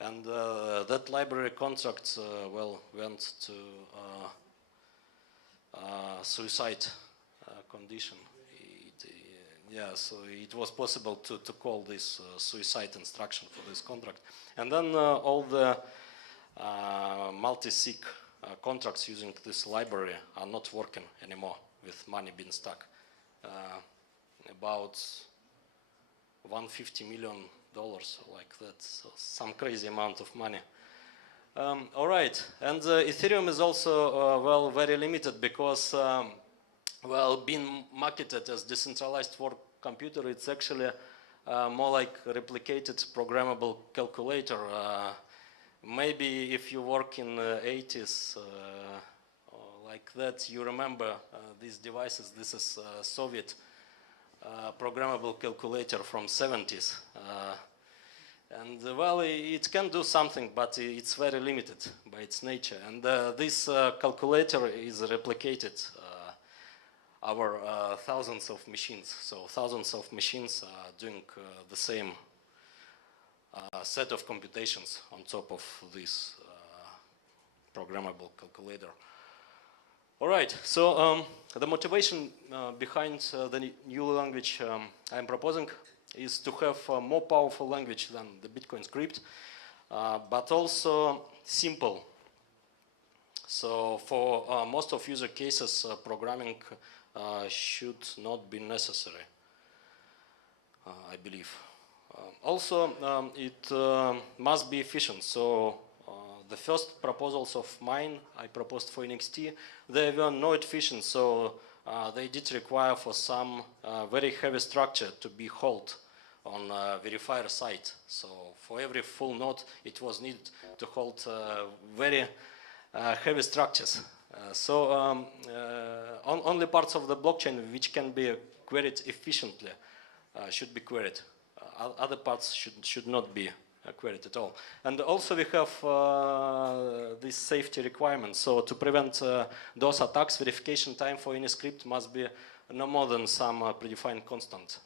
and that library contract well went to suicide condition. So it was possible to call this suicide instruction for this contract, and then all the multi-sig contracts using this library are not working anymore with money being stuck. About $150 million, like that, so some crazy amount of money. All right, and Ethereum is also well very limited because well, being marketed as decentralized work computer, it's actually more like a replicated programmable calculator. Maybe if you work in the 80s or like that, you remember these devices. This is Soviet programmable calculator from 70s. And well, it can do something, but it's very limited by its nature. And this calculator is replicated over thousands of machines. So thousands of machines are doing the same set of computations on top of this programmable calculator. All right, so the motivation behind the new language I'm proposing is to have a more powerful language than the Bitcoin script, but also simple. So for most of user cases, programming should not be necessary, I believe. Also, it must be efficient. So the first proposals of mine I proposed for NXT, they were not efficient. So they did require for some very heavy structure to be held on verifier side. So for every full node, it was needed to hold very heavy structures. So only parts of the blockchain which can be queried efficiently should be queried. Other parts should not be queried at all. And also we have this safety requirement. So to prevent those attacks, verification time for any script must be no more than some predefined constant.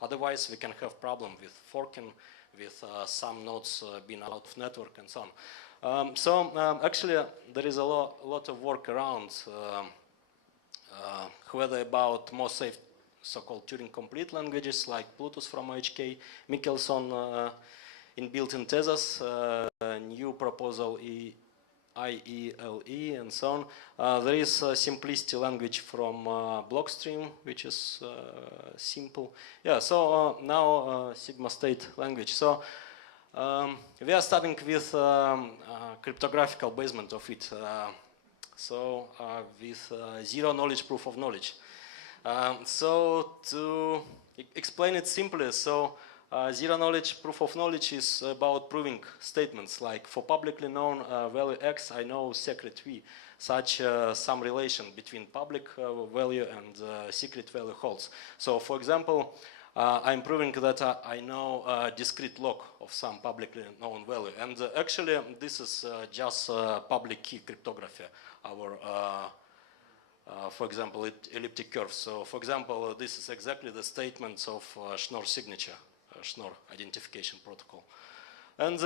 Otherwise, we can have problem with forking, with some nodes being out of network and so on. Actually, there is a lot of work around whether about more safe so-called Turing-complete languages like Plutus from OHK, Michelson inbuilt-in Tezos, new proposal IELE, and so on. There is a simplicity language from Blockstream, which is simple. Yeah, so now Sigma State language. So we are starting with cryptographical basement of it. With zero knowledge proof of knowledge. So to explain it simply, so zero knowledge proof of knowledge is about proving statements like for publicly known value X, I know secret V, such some relation between public value and secret value holds. So for example, I'm proving that I know discrete log of some publicly known value, and actually this is just public key cryptography. Our for example, elliptic curve. So, for example, this is exactly the statement of Schnorr signature, Schnorr identification protocol. And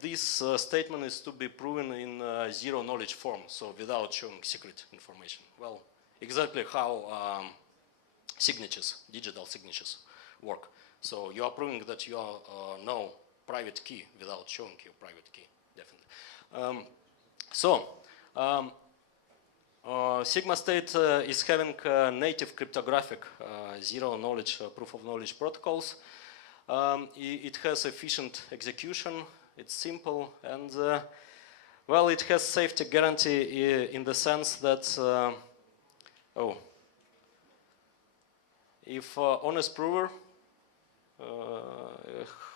this statement is to be proven in zero knowledge form, so without showing secret information. Well, exactly how signatures, digital signatures work. So you are proving that you know private key without showing your private key, definitely. Sigma State is having native cryptographic zero knowledge proof of knowledge protocols. It has efficient execution, it's simple, and well, it has safety guarantee in the sense that if honest prover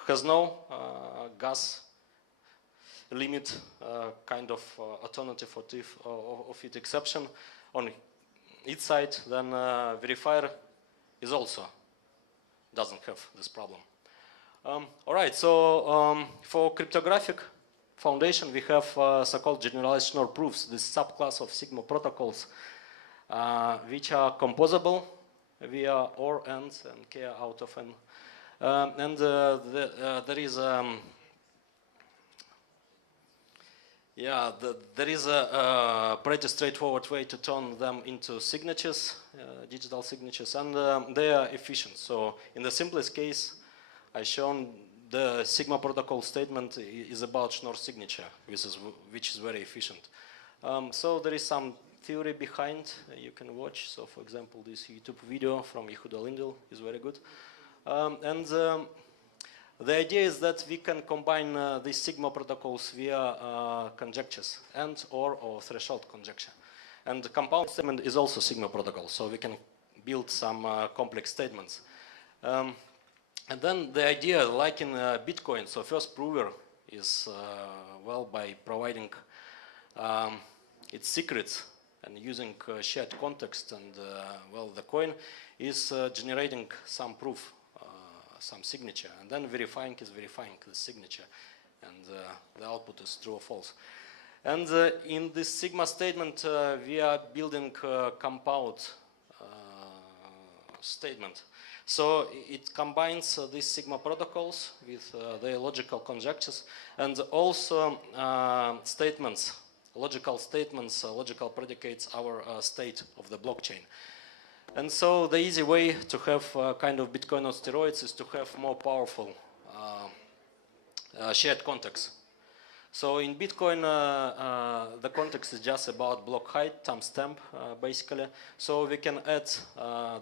has no gas limit kind of alternative of its exception on its side, then verifier is also doesn't have this problem. All right, so for cryptographic foundation, we have so-called generalized Schnorr proofs, this subclass of Sigma protocols, which are composable via OR, AND, and K out of N. There is there is a pretty straightforward way to turn them into signatures, digital signatures, and they are efficient. So in the simplest case, I shown the Sigma protocol statement is about Schnorr signature, which is very efficient. So there is some theory behind you can watch. So for example, this YouTube video from Yehuda Lindell is very good. The idea is that we can combine these Sigma protocols via conjectures and or threshold conjecture. And the compound statement is also Sigma protocol, so we can build some complex statements. And then the idea, like in Bitcoin, so first prover is, well, by providing its secrets and using shared context and, well, the coin is generating some proof, some signature, and then verifying is verifying the signature, and the output is true or false. And in this Sigma statement, we are building a compound statement. So it combines these Sigma protocols with their logical conjectures and also statements, logical predicates our state of the blockchain. And so the easy way to have kind of Bitcoin on steroids is to have more powerful shared context. So in Bitcoin, the context is just about block height, timestamp, basically. So we can add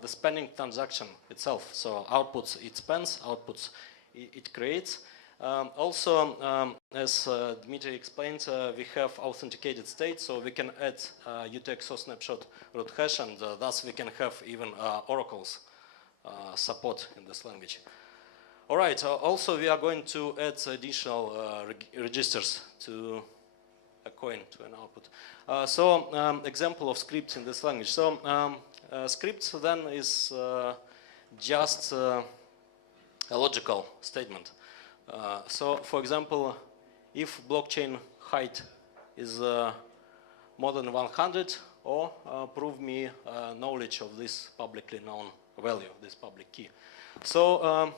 the spanning transaction itself. So outputs it spans, outputs it creates. Also, as Dmitry explained, we have authenticated state, so we can add UTXO snapshot root hash, and thus we can have even oracles support in this language. All right, also we are going to add additional registers to a coin, to an output. So example of script in this language. So script then is just a logical statement. So for example, if blockchain height is more than 100, or prove me knowledge of this publicly known value, this public key. So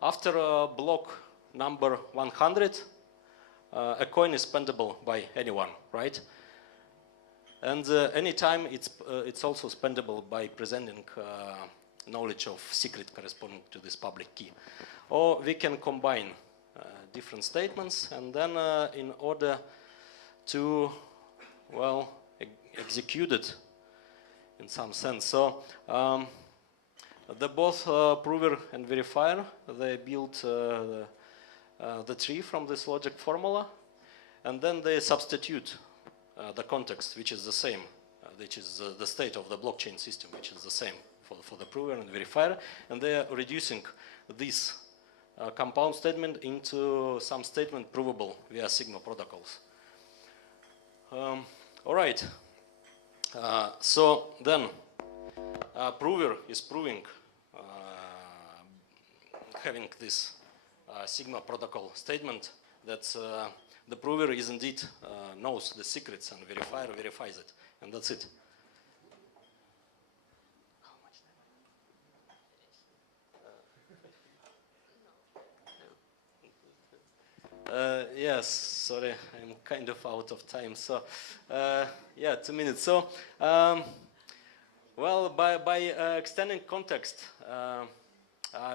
after block number 100, a coin is spendable by anyone, right? And anytime it's also spendable by presenting knowledge of secret corresponding to this public key. Or we can combine different statements, and then in order to, well, execute it in some sense. So the both prover and verifier, they build the tree from this logic formula, and then they substitute the context, which is the same, which is the state of the blockchain system, which is the same for the prover and verifier, and they are reducing this compound statement into some statement provable via Sigma protocols. All right. So then, prover is proving having this Sigma protocol statement that the prover is indeed knows the secrets, and verifier verifies it, and that's it. Yes, sorry, I'm kind of out of time. So, yeah, 2 minutes. So, well, by extending context,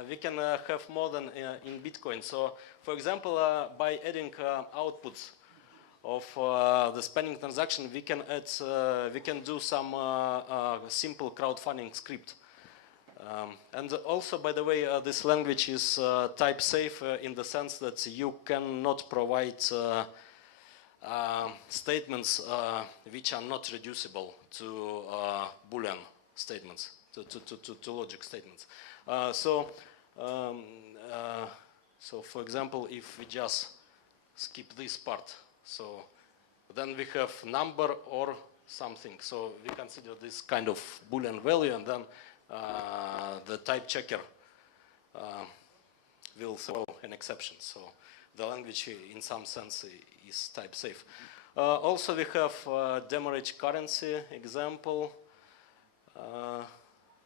we can have more than in Bitcoin. So, for example, by adding outputs of the spanning transaction, we can add, we can do some simple crowdfunding script. And also, by the way, this language is type safe in the sense that you cannot provide statements which are not reducible to Boolean statements, to logic statements. So for example, if we just skip this part, so then we have number or something. So we consider this kind of Boolean value, and then the type checker will throw an exception. So the language, in some sense, is type safe. Also, we have demurrage currency example,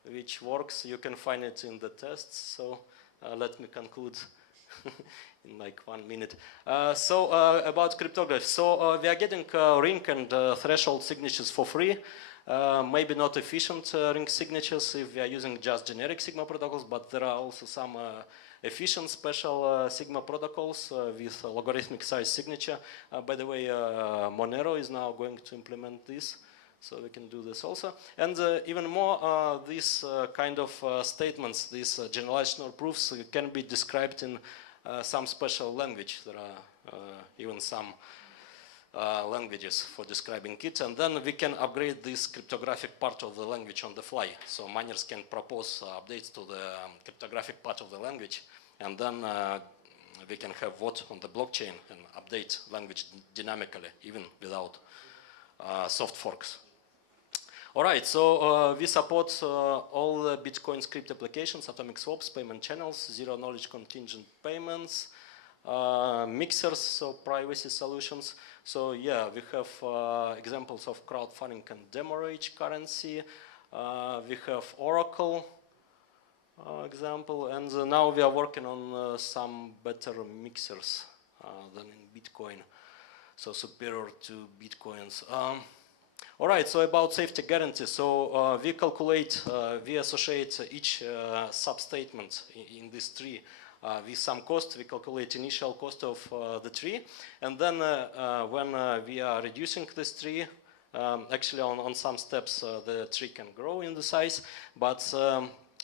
which works. You can find it in the tests. So let me conclude in like 1 minute. About cryptography. So we are getting ring and threshold signatures for free. Maybe not efficient ring signatures if we are using just generic Sigma protocols, but there are also some efficient special Sigma protocols with logarithmic size signature. By the way, Monero is now going to implement this, so we can do this also. And even more, these kind of statements, these generalized Schnorr proofs can be described in some special language. There are even some languages for describing it, and then we can upgrade this cryptographic part of the language on the fly. So miners can propose updates to the cryptographic part of the language, and then we can have vote on the blockchain and update language dynamically, even without soft forks. All right, so we support all the Bitcoin script applications, atomic swaps, payment channels, zero knowledge contingent payments, mixers, so privacy solutions. So yeah, we have examples of crowdfunding and demurrage currency. We have Oracle example, and now we are working on some better mixers than in Bitcoin, so superior to Bitcoins. All right, so about safety guarantee. So we calculate, we associate each substatement in this tree with some cost. We calculate initial cost of the tree, and then when we are reducing this tree, actually on some steps the tree can grow in the size, but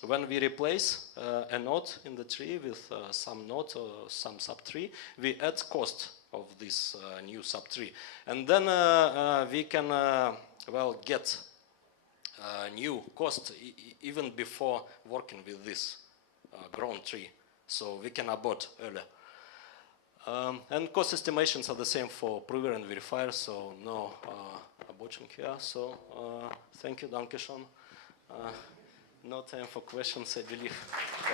when we replace a node in the tree with some node or some subtree, we add cost of this new subtree, and then we can well get new cost even before working with this grown tree, so we can abort earlier. And cost estimations are the same for prover and verifier, so no aborting here. So thank you, Dankeschön. No time for questions, I believe.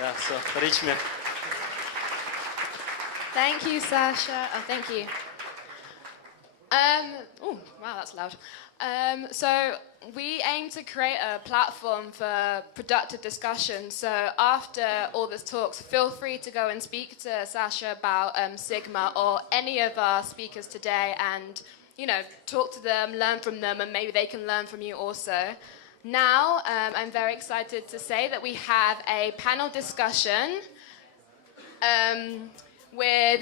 Yeah, so reach me. Thank you, Sasha. Oh, thank you. Oh, wow, that's loud. So we aim to create a platform for productive discussion. So after all this talks, feel free to go and speak to Sasha about Sigma or any of our speakers today, and talk to them, learn from them, and maybe they can learn from you also. Now, I'm very excited to say that we have a panel discussion with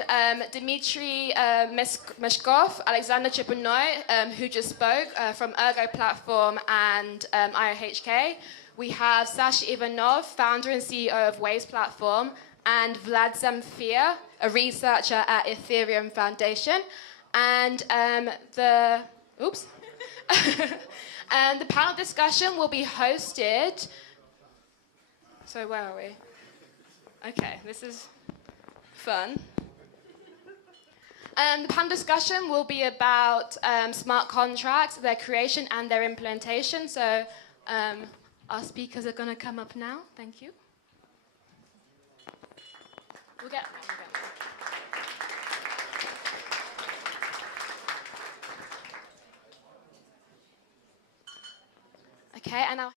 Dmitry Meshkov, Alexander Chepornoy, who just spoke from Ergo Platform and IOHK. We have Sasha Ivanov, founder and CEO of Waves Platform, and Vlad Zamfir, a researcher at Ethereum Foundation. And and the panel discussion will be hosted. So where are we? Okay, this is fun. The panel discussion will be about smart contracts, their creation and their implementation. So our speakers are going to come up now. Thank you. We'll get. Okay, and now.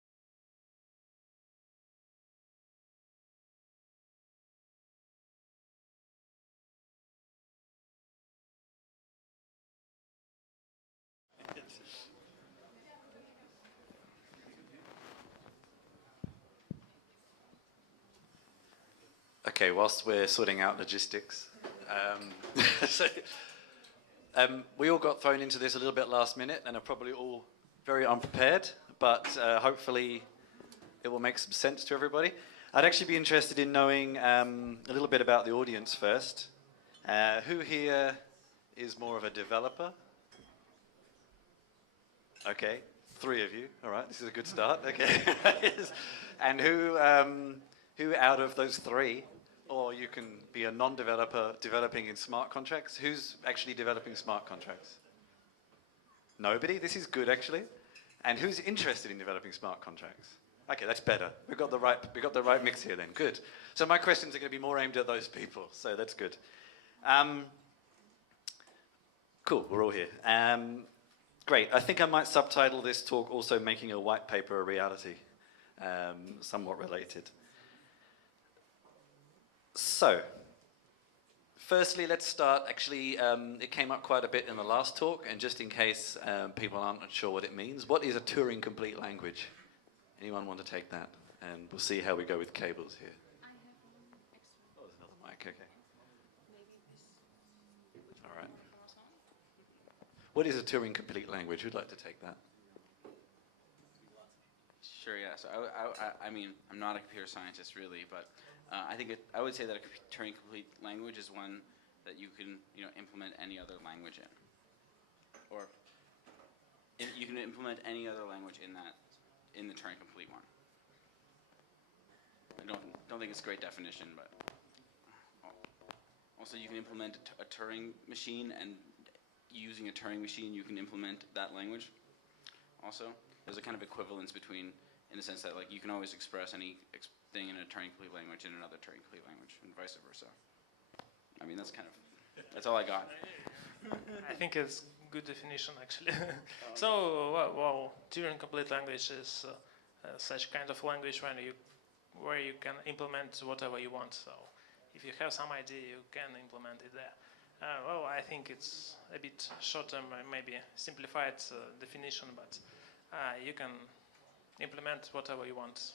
Okay, whilst we're sorting out logistics, we all got thrown into this a little bit last minute and are probably all very unprepared, but hopefully it will make some sense to everybody. I'd actually be interested in knowing a little bit about the audience first. Who here is more of a developer? Okay, 3 of you. All right, this is a good start. Okay. And who out of those three, or you can be a non-developer developing in smart contracts, who's actually developing smart contracts? Nobody? This is good, actually. And who's interested in developing smart contracts? Okay, that's better. We've got the right mix here then. Good. So my questions are going to be more aimed at those people. So that's good. Cool. We're all here. Great. I think I might subtitle this talk also "Making a White Paper a Reality," somewhat related. So, firstly, let's start. Actually, it came up quite a bit in the last talk, and just in case people aren't sure what it means, what is a Turing complete language? Anyone want to take that? And we'll see how we go with cables here. I have one extra. Oh, there's another mic. Okay. All right. What is a Turing complete language? Who'd like to take that? Sure, yeah. So I mean, I'm not a computer scientist really, but I think I would say that a Turing complete language is one that you can, implement any other language in, or you can implement any other language in the Turing complete one. I don't think it's a great definition, but also you can implement a Turing machine, and using a Turing machine, you can implement that language. Also, there's a kind of equivalence between, in the sense that like you can always express any thing in a Turing complete language in another Turing complete language, and vice versa. I mean, that's all I got. I think it's good definition actually. So, well, Turing complete language is such kind of language where you can implement whatever you want. So, if you have some idea, you can implement it there. Well, I think it's a bit short-term, maybe simplified definition, but you can implement whatever you want.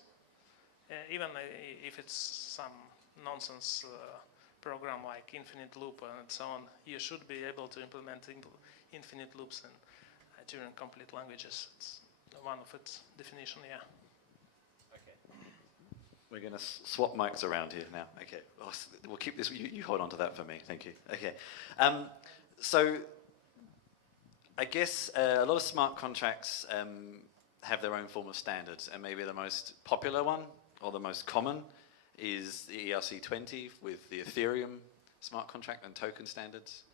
Even if it's some nonsense program like infinite loop and so on, you should be able to implement infinite loops in Turing complete languages. It's one of its definition, yeah. We're going to swap mics around here now. Okay, we'll keep this. You hold on to that for me. Thank you. Okay. So I guess a lot of smart contracts have their own form of standards, and maybe the most popular one or the most common is the ERC20 with the Ethereum smart contract and token standards.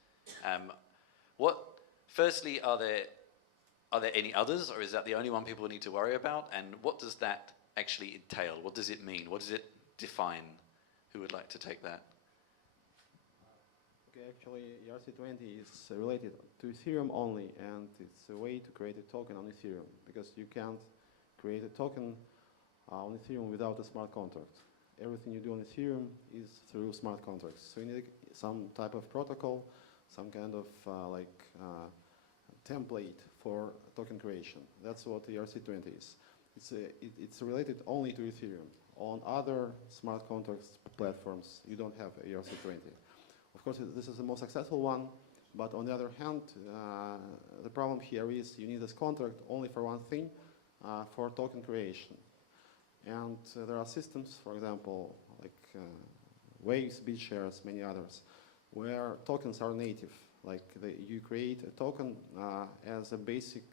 Firstly, are there any others, or is that the only one people need to worry about? And what does that actually entail? What does it mean? What does it define? Who would like to take that? Okay, actually, ERC20 is related to Ethereum only, and it's a way to create a token on Ethereum, because you can't create a token on Ethereum without a smart contract. Everything you do on Ethereum is through smart contracts. So you need some type of protocol, some kind of template for token creation. That's what ERC20 is. It's related only to Ethereum. On other smart contracts platforms, you don't have ERC20. Of course, this is the most successful one, but on the other hand, the problem here is you need this contract only for one thing, for token creation. And there are systems, for example, like Waves, BitShares, many others, where tokens are native. Like you create a token as a basic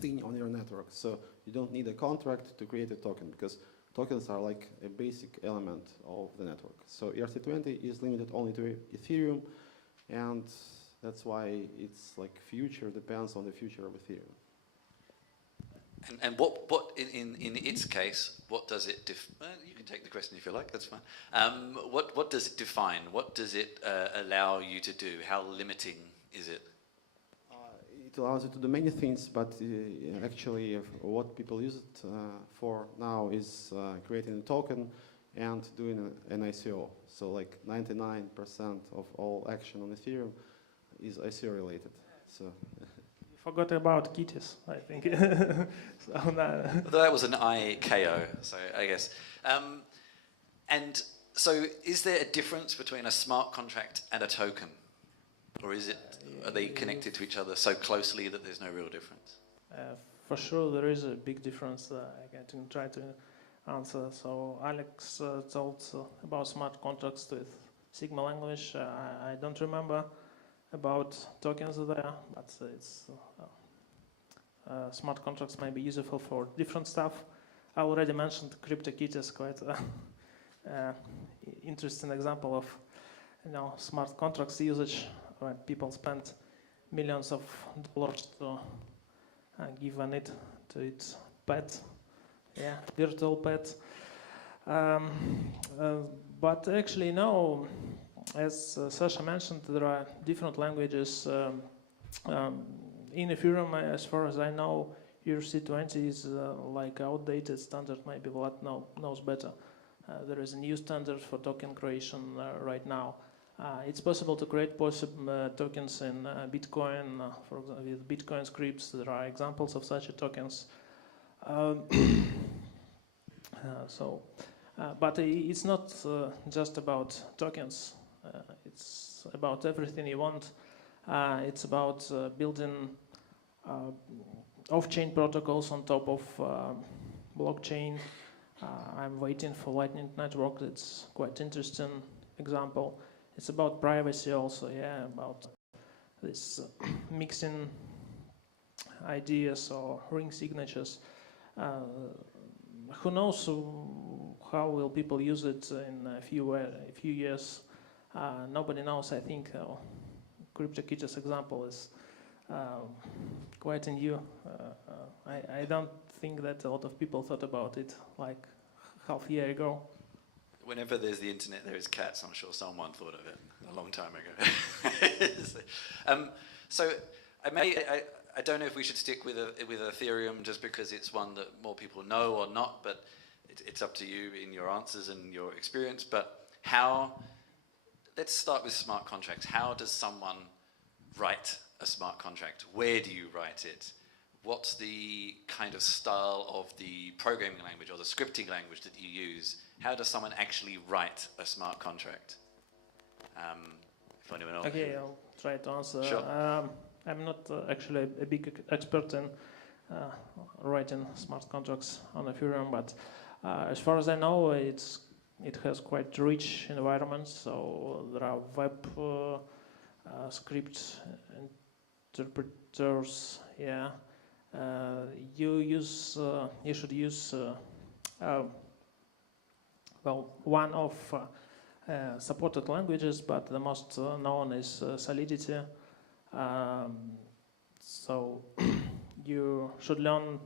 thing on your network. So you don't need a contract to create a token, because tokens are like a basic element of the network. So ERC20 is limited only to Ethereum, and that's why it's like future depends on the future of Ethereum. And what in its case, what does it you can take the question if you like, that's fine. What does it define? What does it allow you to do? How limiting is it? It allows you to do many things, but actually what people use it for now is creating a token and doing an ICO. So like 99% of all action on Ethereum is ICO related. So. Forgot about Kitties, I think. So, that was an IKO, so I guess. And so is there a difference between a smart contract and a token? Or are they connected to each other so closely that there's no real difference? For sure, there is a big difference. I can try to answer. So Alex told about smart contracts with Sigma language. I don't remember about tokens there, but it's smart contracts may be useful for different stuff. I already mentioned CryptoKitties, quite interesting example of smart contracts usage where people spend millions of dollars to give a need to its pet, virtual pet. But actually, no, as Sasha mentioned, there are different languages. In Ethereum, as far as I know, ERC20 is like outdated standard. Maybe Vlad knows better. There is a new standard for token creation right now. It's possible to create tokens in Bitcoin, for example, with Bitcoin scripts. There are examples of such tokens. But it's not just about tokens. It's about everything you want. It's about building off-chain protocols on top of blockchain. I'm waiting for Lightning Network. It's quite interesting example. It's about privacy also, about this mixing ideas or ring signatures. Who knows how will people use it in a few years? Nobody knows. I think CryptoKitties example is quite new. I don't think that a lot of people thought about it like half a year ago. Whenever there's the internet, there is cats. I'm sure someone thought of it a long time ago. So I don't know if we should stick with Ethereum just because it's one that more people know or not, but it's up to you in your answers and your experience. But let's start with smart contracts. How does someone write a smart contract? Where do you write it? What's the kind of style of the programming language or the scripting language that you use? How does someone actually write a smart contract? If anyone else. Okay, I'll try to answer. Sure. I'm not actually a big expert in writing smart contracts on Ethereum, but as far as I know, it has quite rich environments. So there are web script interpreters. You should use one of supported languages, but the most known is Solidity. So you should learn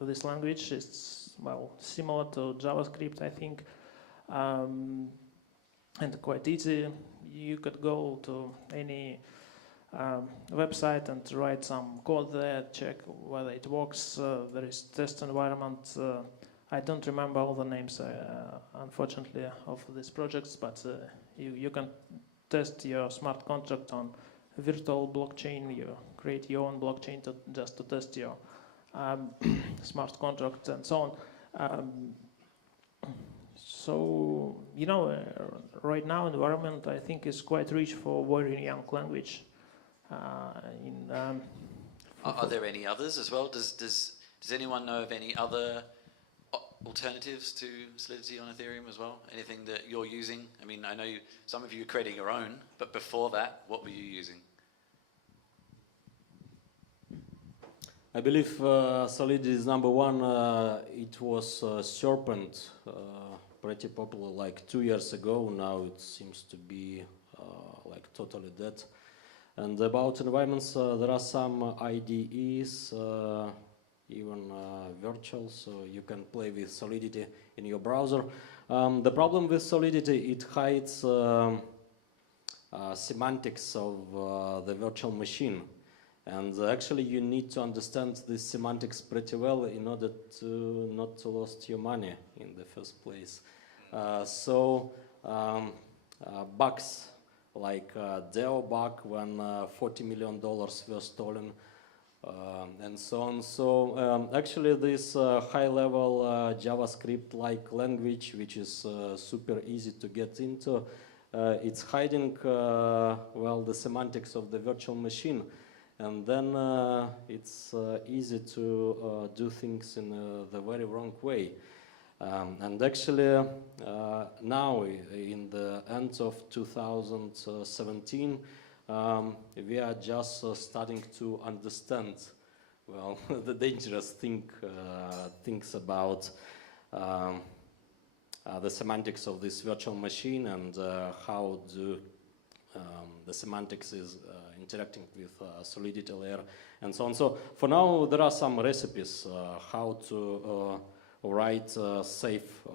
this language. It's similar to JavaScript, I think, and quite easy. You could go to any website and write some code there, check whether it works. There is test environment. I don't remember all the names, unfortunately, of these projects, but you can test your smart contract on virtual blockchain. You create your own blockchain just to test your smart contract and so on. So, right now environment I think is quite rich for very young language. Are there any others as well? Does anyone know of any other alternatives to Solidity on Ethereum as well? Anything that you're using? I mean, I know some of you are creating your own, but before that, what were you using? I believe Solidity is number one. It was Serpent, pretty popular like 2 years ago. Now it seems to be like totally dead. And about environments, there are some IDEs, even virtual, so you can play with Solidity in your browser. The problem with Solidity, it hides semantics of the virtual machine. And actually you need to understand the semantics pretty well in order to not to lose your money in the first place. Bugs like DAO bug when $40 million were stolen and so on. So actually this high-level JavaScript-like language, which is super easy to get into, it's hiding the semantics of the virtual machine. And then it's easy to do things in the very wrong way. And actually, now, in the end of 2017, we are just starting to understand, the dangerous things about the semantics of this virtual machine and how do the semantics is interacting with Solidity layer and so on. So for now, there are some recipes how to write a safe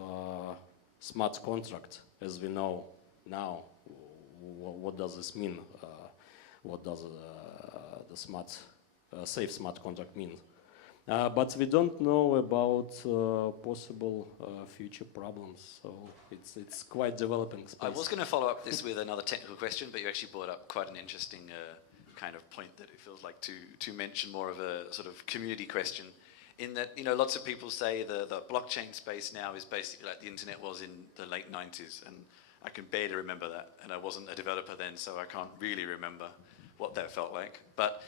smart contract, as we know now. What does this mean? What does the safe smart contract mean? But we don't know about possible future problems, so it's quite developing space. I was going to follow up this with another technical question, but you actually brought up quite an interesting kind of point that it feels like to mention more of a sort of community question. In that, you know, lots of people say the blockchain space now is basically like the internet was in the late 90s, and I can barely remember that, and I wasn't a developer then, so I can't really remember what that felt like. But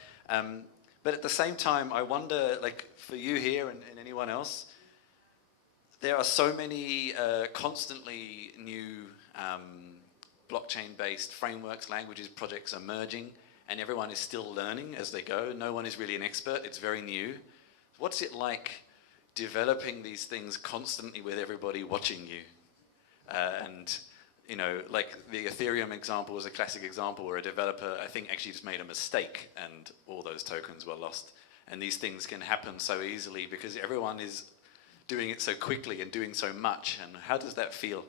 at the same time, I wonder, like, for you here and anyone else, there are so many constantly new blockchain-based frameworks, languages, projects emerging, and everyone is still learning as they go. No one is really an expert. It's very new. What's it like developing these things constantly with everybody watching you? And, you know, like the Ethereum example was a classic example where a developer, I think, actually just made a mistake and all those tokens were lost. And these things can happen so easily because everyone is doing it so quickly and doing so much. And how does that feel?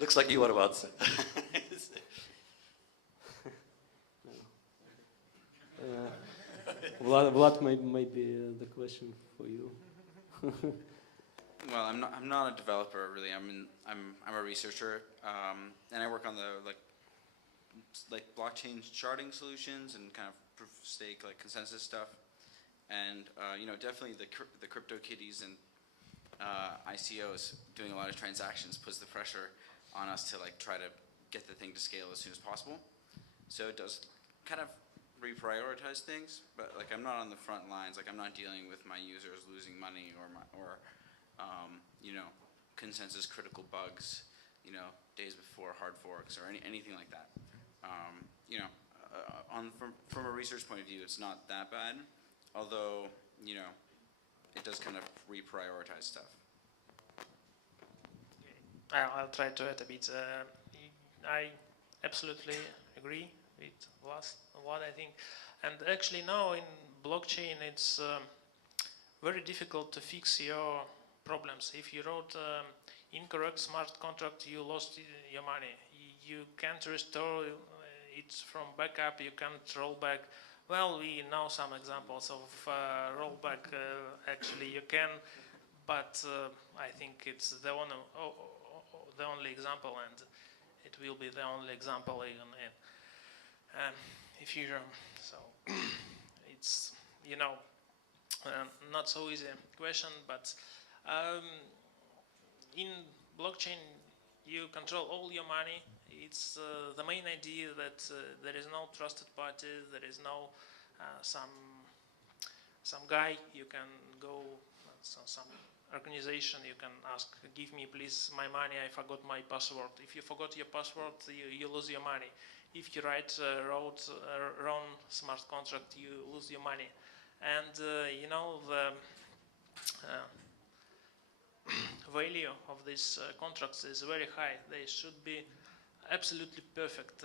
Looks like you want to answer. Vlad might be the question for you. Well, I'm not a developer really. I'm a researcher, and I work on the like blockchain sharding solutions and kind of proof of stake, like consensus stuff. And you know, definitely the CryptoKitties and ICOs doing a lot of transactions puts the pressure on us to like try to get the thing to scale as soon as possible. So it does kind of reprioritize things, but like I'm not on the front lines. Like I'm not dealing with my users losing money or you know, consensus critical bugs, you know, days before hard forks or anything like that. You know, from a research point of view, it's not that bad, although, you know, it does kind of reprioritize stuff. I'll try to add a bit. I absolutely agree with what I think. And actually now in blockchain, it's very difficult to fix your problems. If you wrote incorrect smart contract, you lost your money. You can't restore it from backup, you can't roll back. Well, we know some examples of rollback. Actually, you can, but I think it's the only example, and it will be the only example even in Ethereum. So it's, you know, not so easy question, but in blockchain you control all your money. It's the main idea that there is no trusted party, there is no some guy you can go, some organization you can ask, give me please my money, I forgot my password. If you forgot your password, you lose your money. If you write wrong smart contract, you lose your money. And you know, the value of these contracts is very high. They should be absolutely perfect,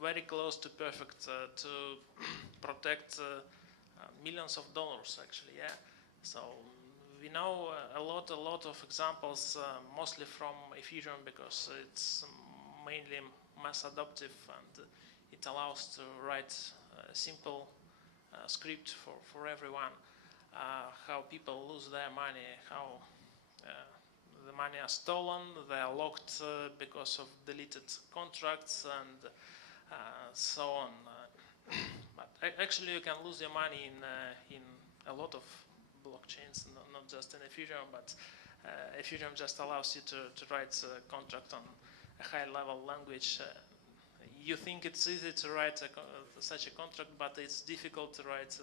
very close to perfect, to protect millions of dollars actually, yeah. So we know a lot of examples, mostly from Ethereum, because it's mainly mass adaptive and it allows to write a simple script for everyone, how people lose their money, how the money are stolen, they are locked because of deleted contracts and so on. But actually you can lose your money in a lot of blockchains, not just in Ethereum, but Ethereum just allows you to write a contract on a high-level language. You think it's easy to write such a contract, but it's difficult to write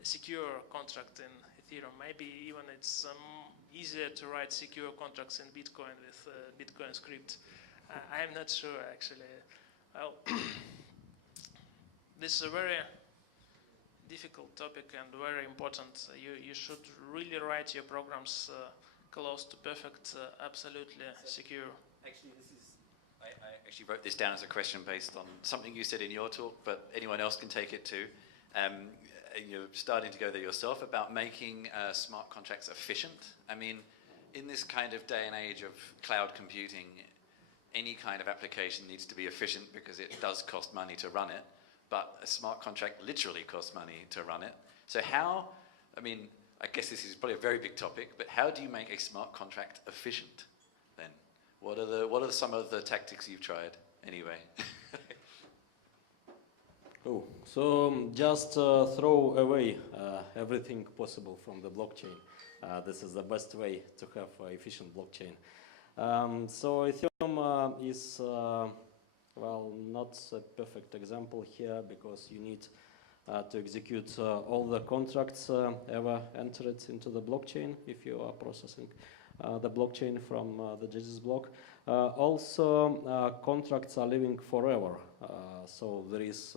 a secure contract in Ethereum. Maybe even it's easier to write secure contracts in Bitcoin with Bitcoin script. I'm not sure actually. Well, this is a very difficult topic and very important. You should really write your programs close to perfect, absolutely secure. Actually, I actually wrote this down as a question based on something you said in your talk, but anyone else can take it too. You're starting to go there yourself about making smart contracts efficient. I mean, in this kind of day and age of cloud computing, any kind of application needs to be efficient because it does cost money to run it, but a smart contract literally costs money to run it. So how, I mean, I guess this is probably a very big topic, but how do you make a smart contract efficient then? What are some of the tactics you've tried anyway? Just throw away everything possible from the blockchain. This is the best way to have an efficient blockchain. So Ethereum is, well, not a perfect example here because you need to execute all the contracts ever entered into the blockchain if you are processing the blockchain from the Genesis block. Also, contracts are living forever. So there is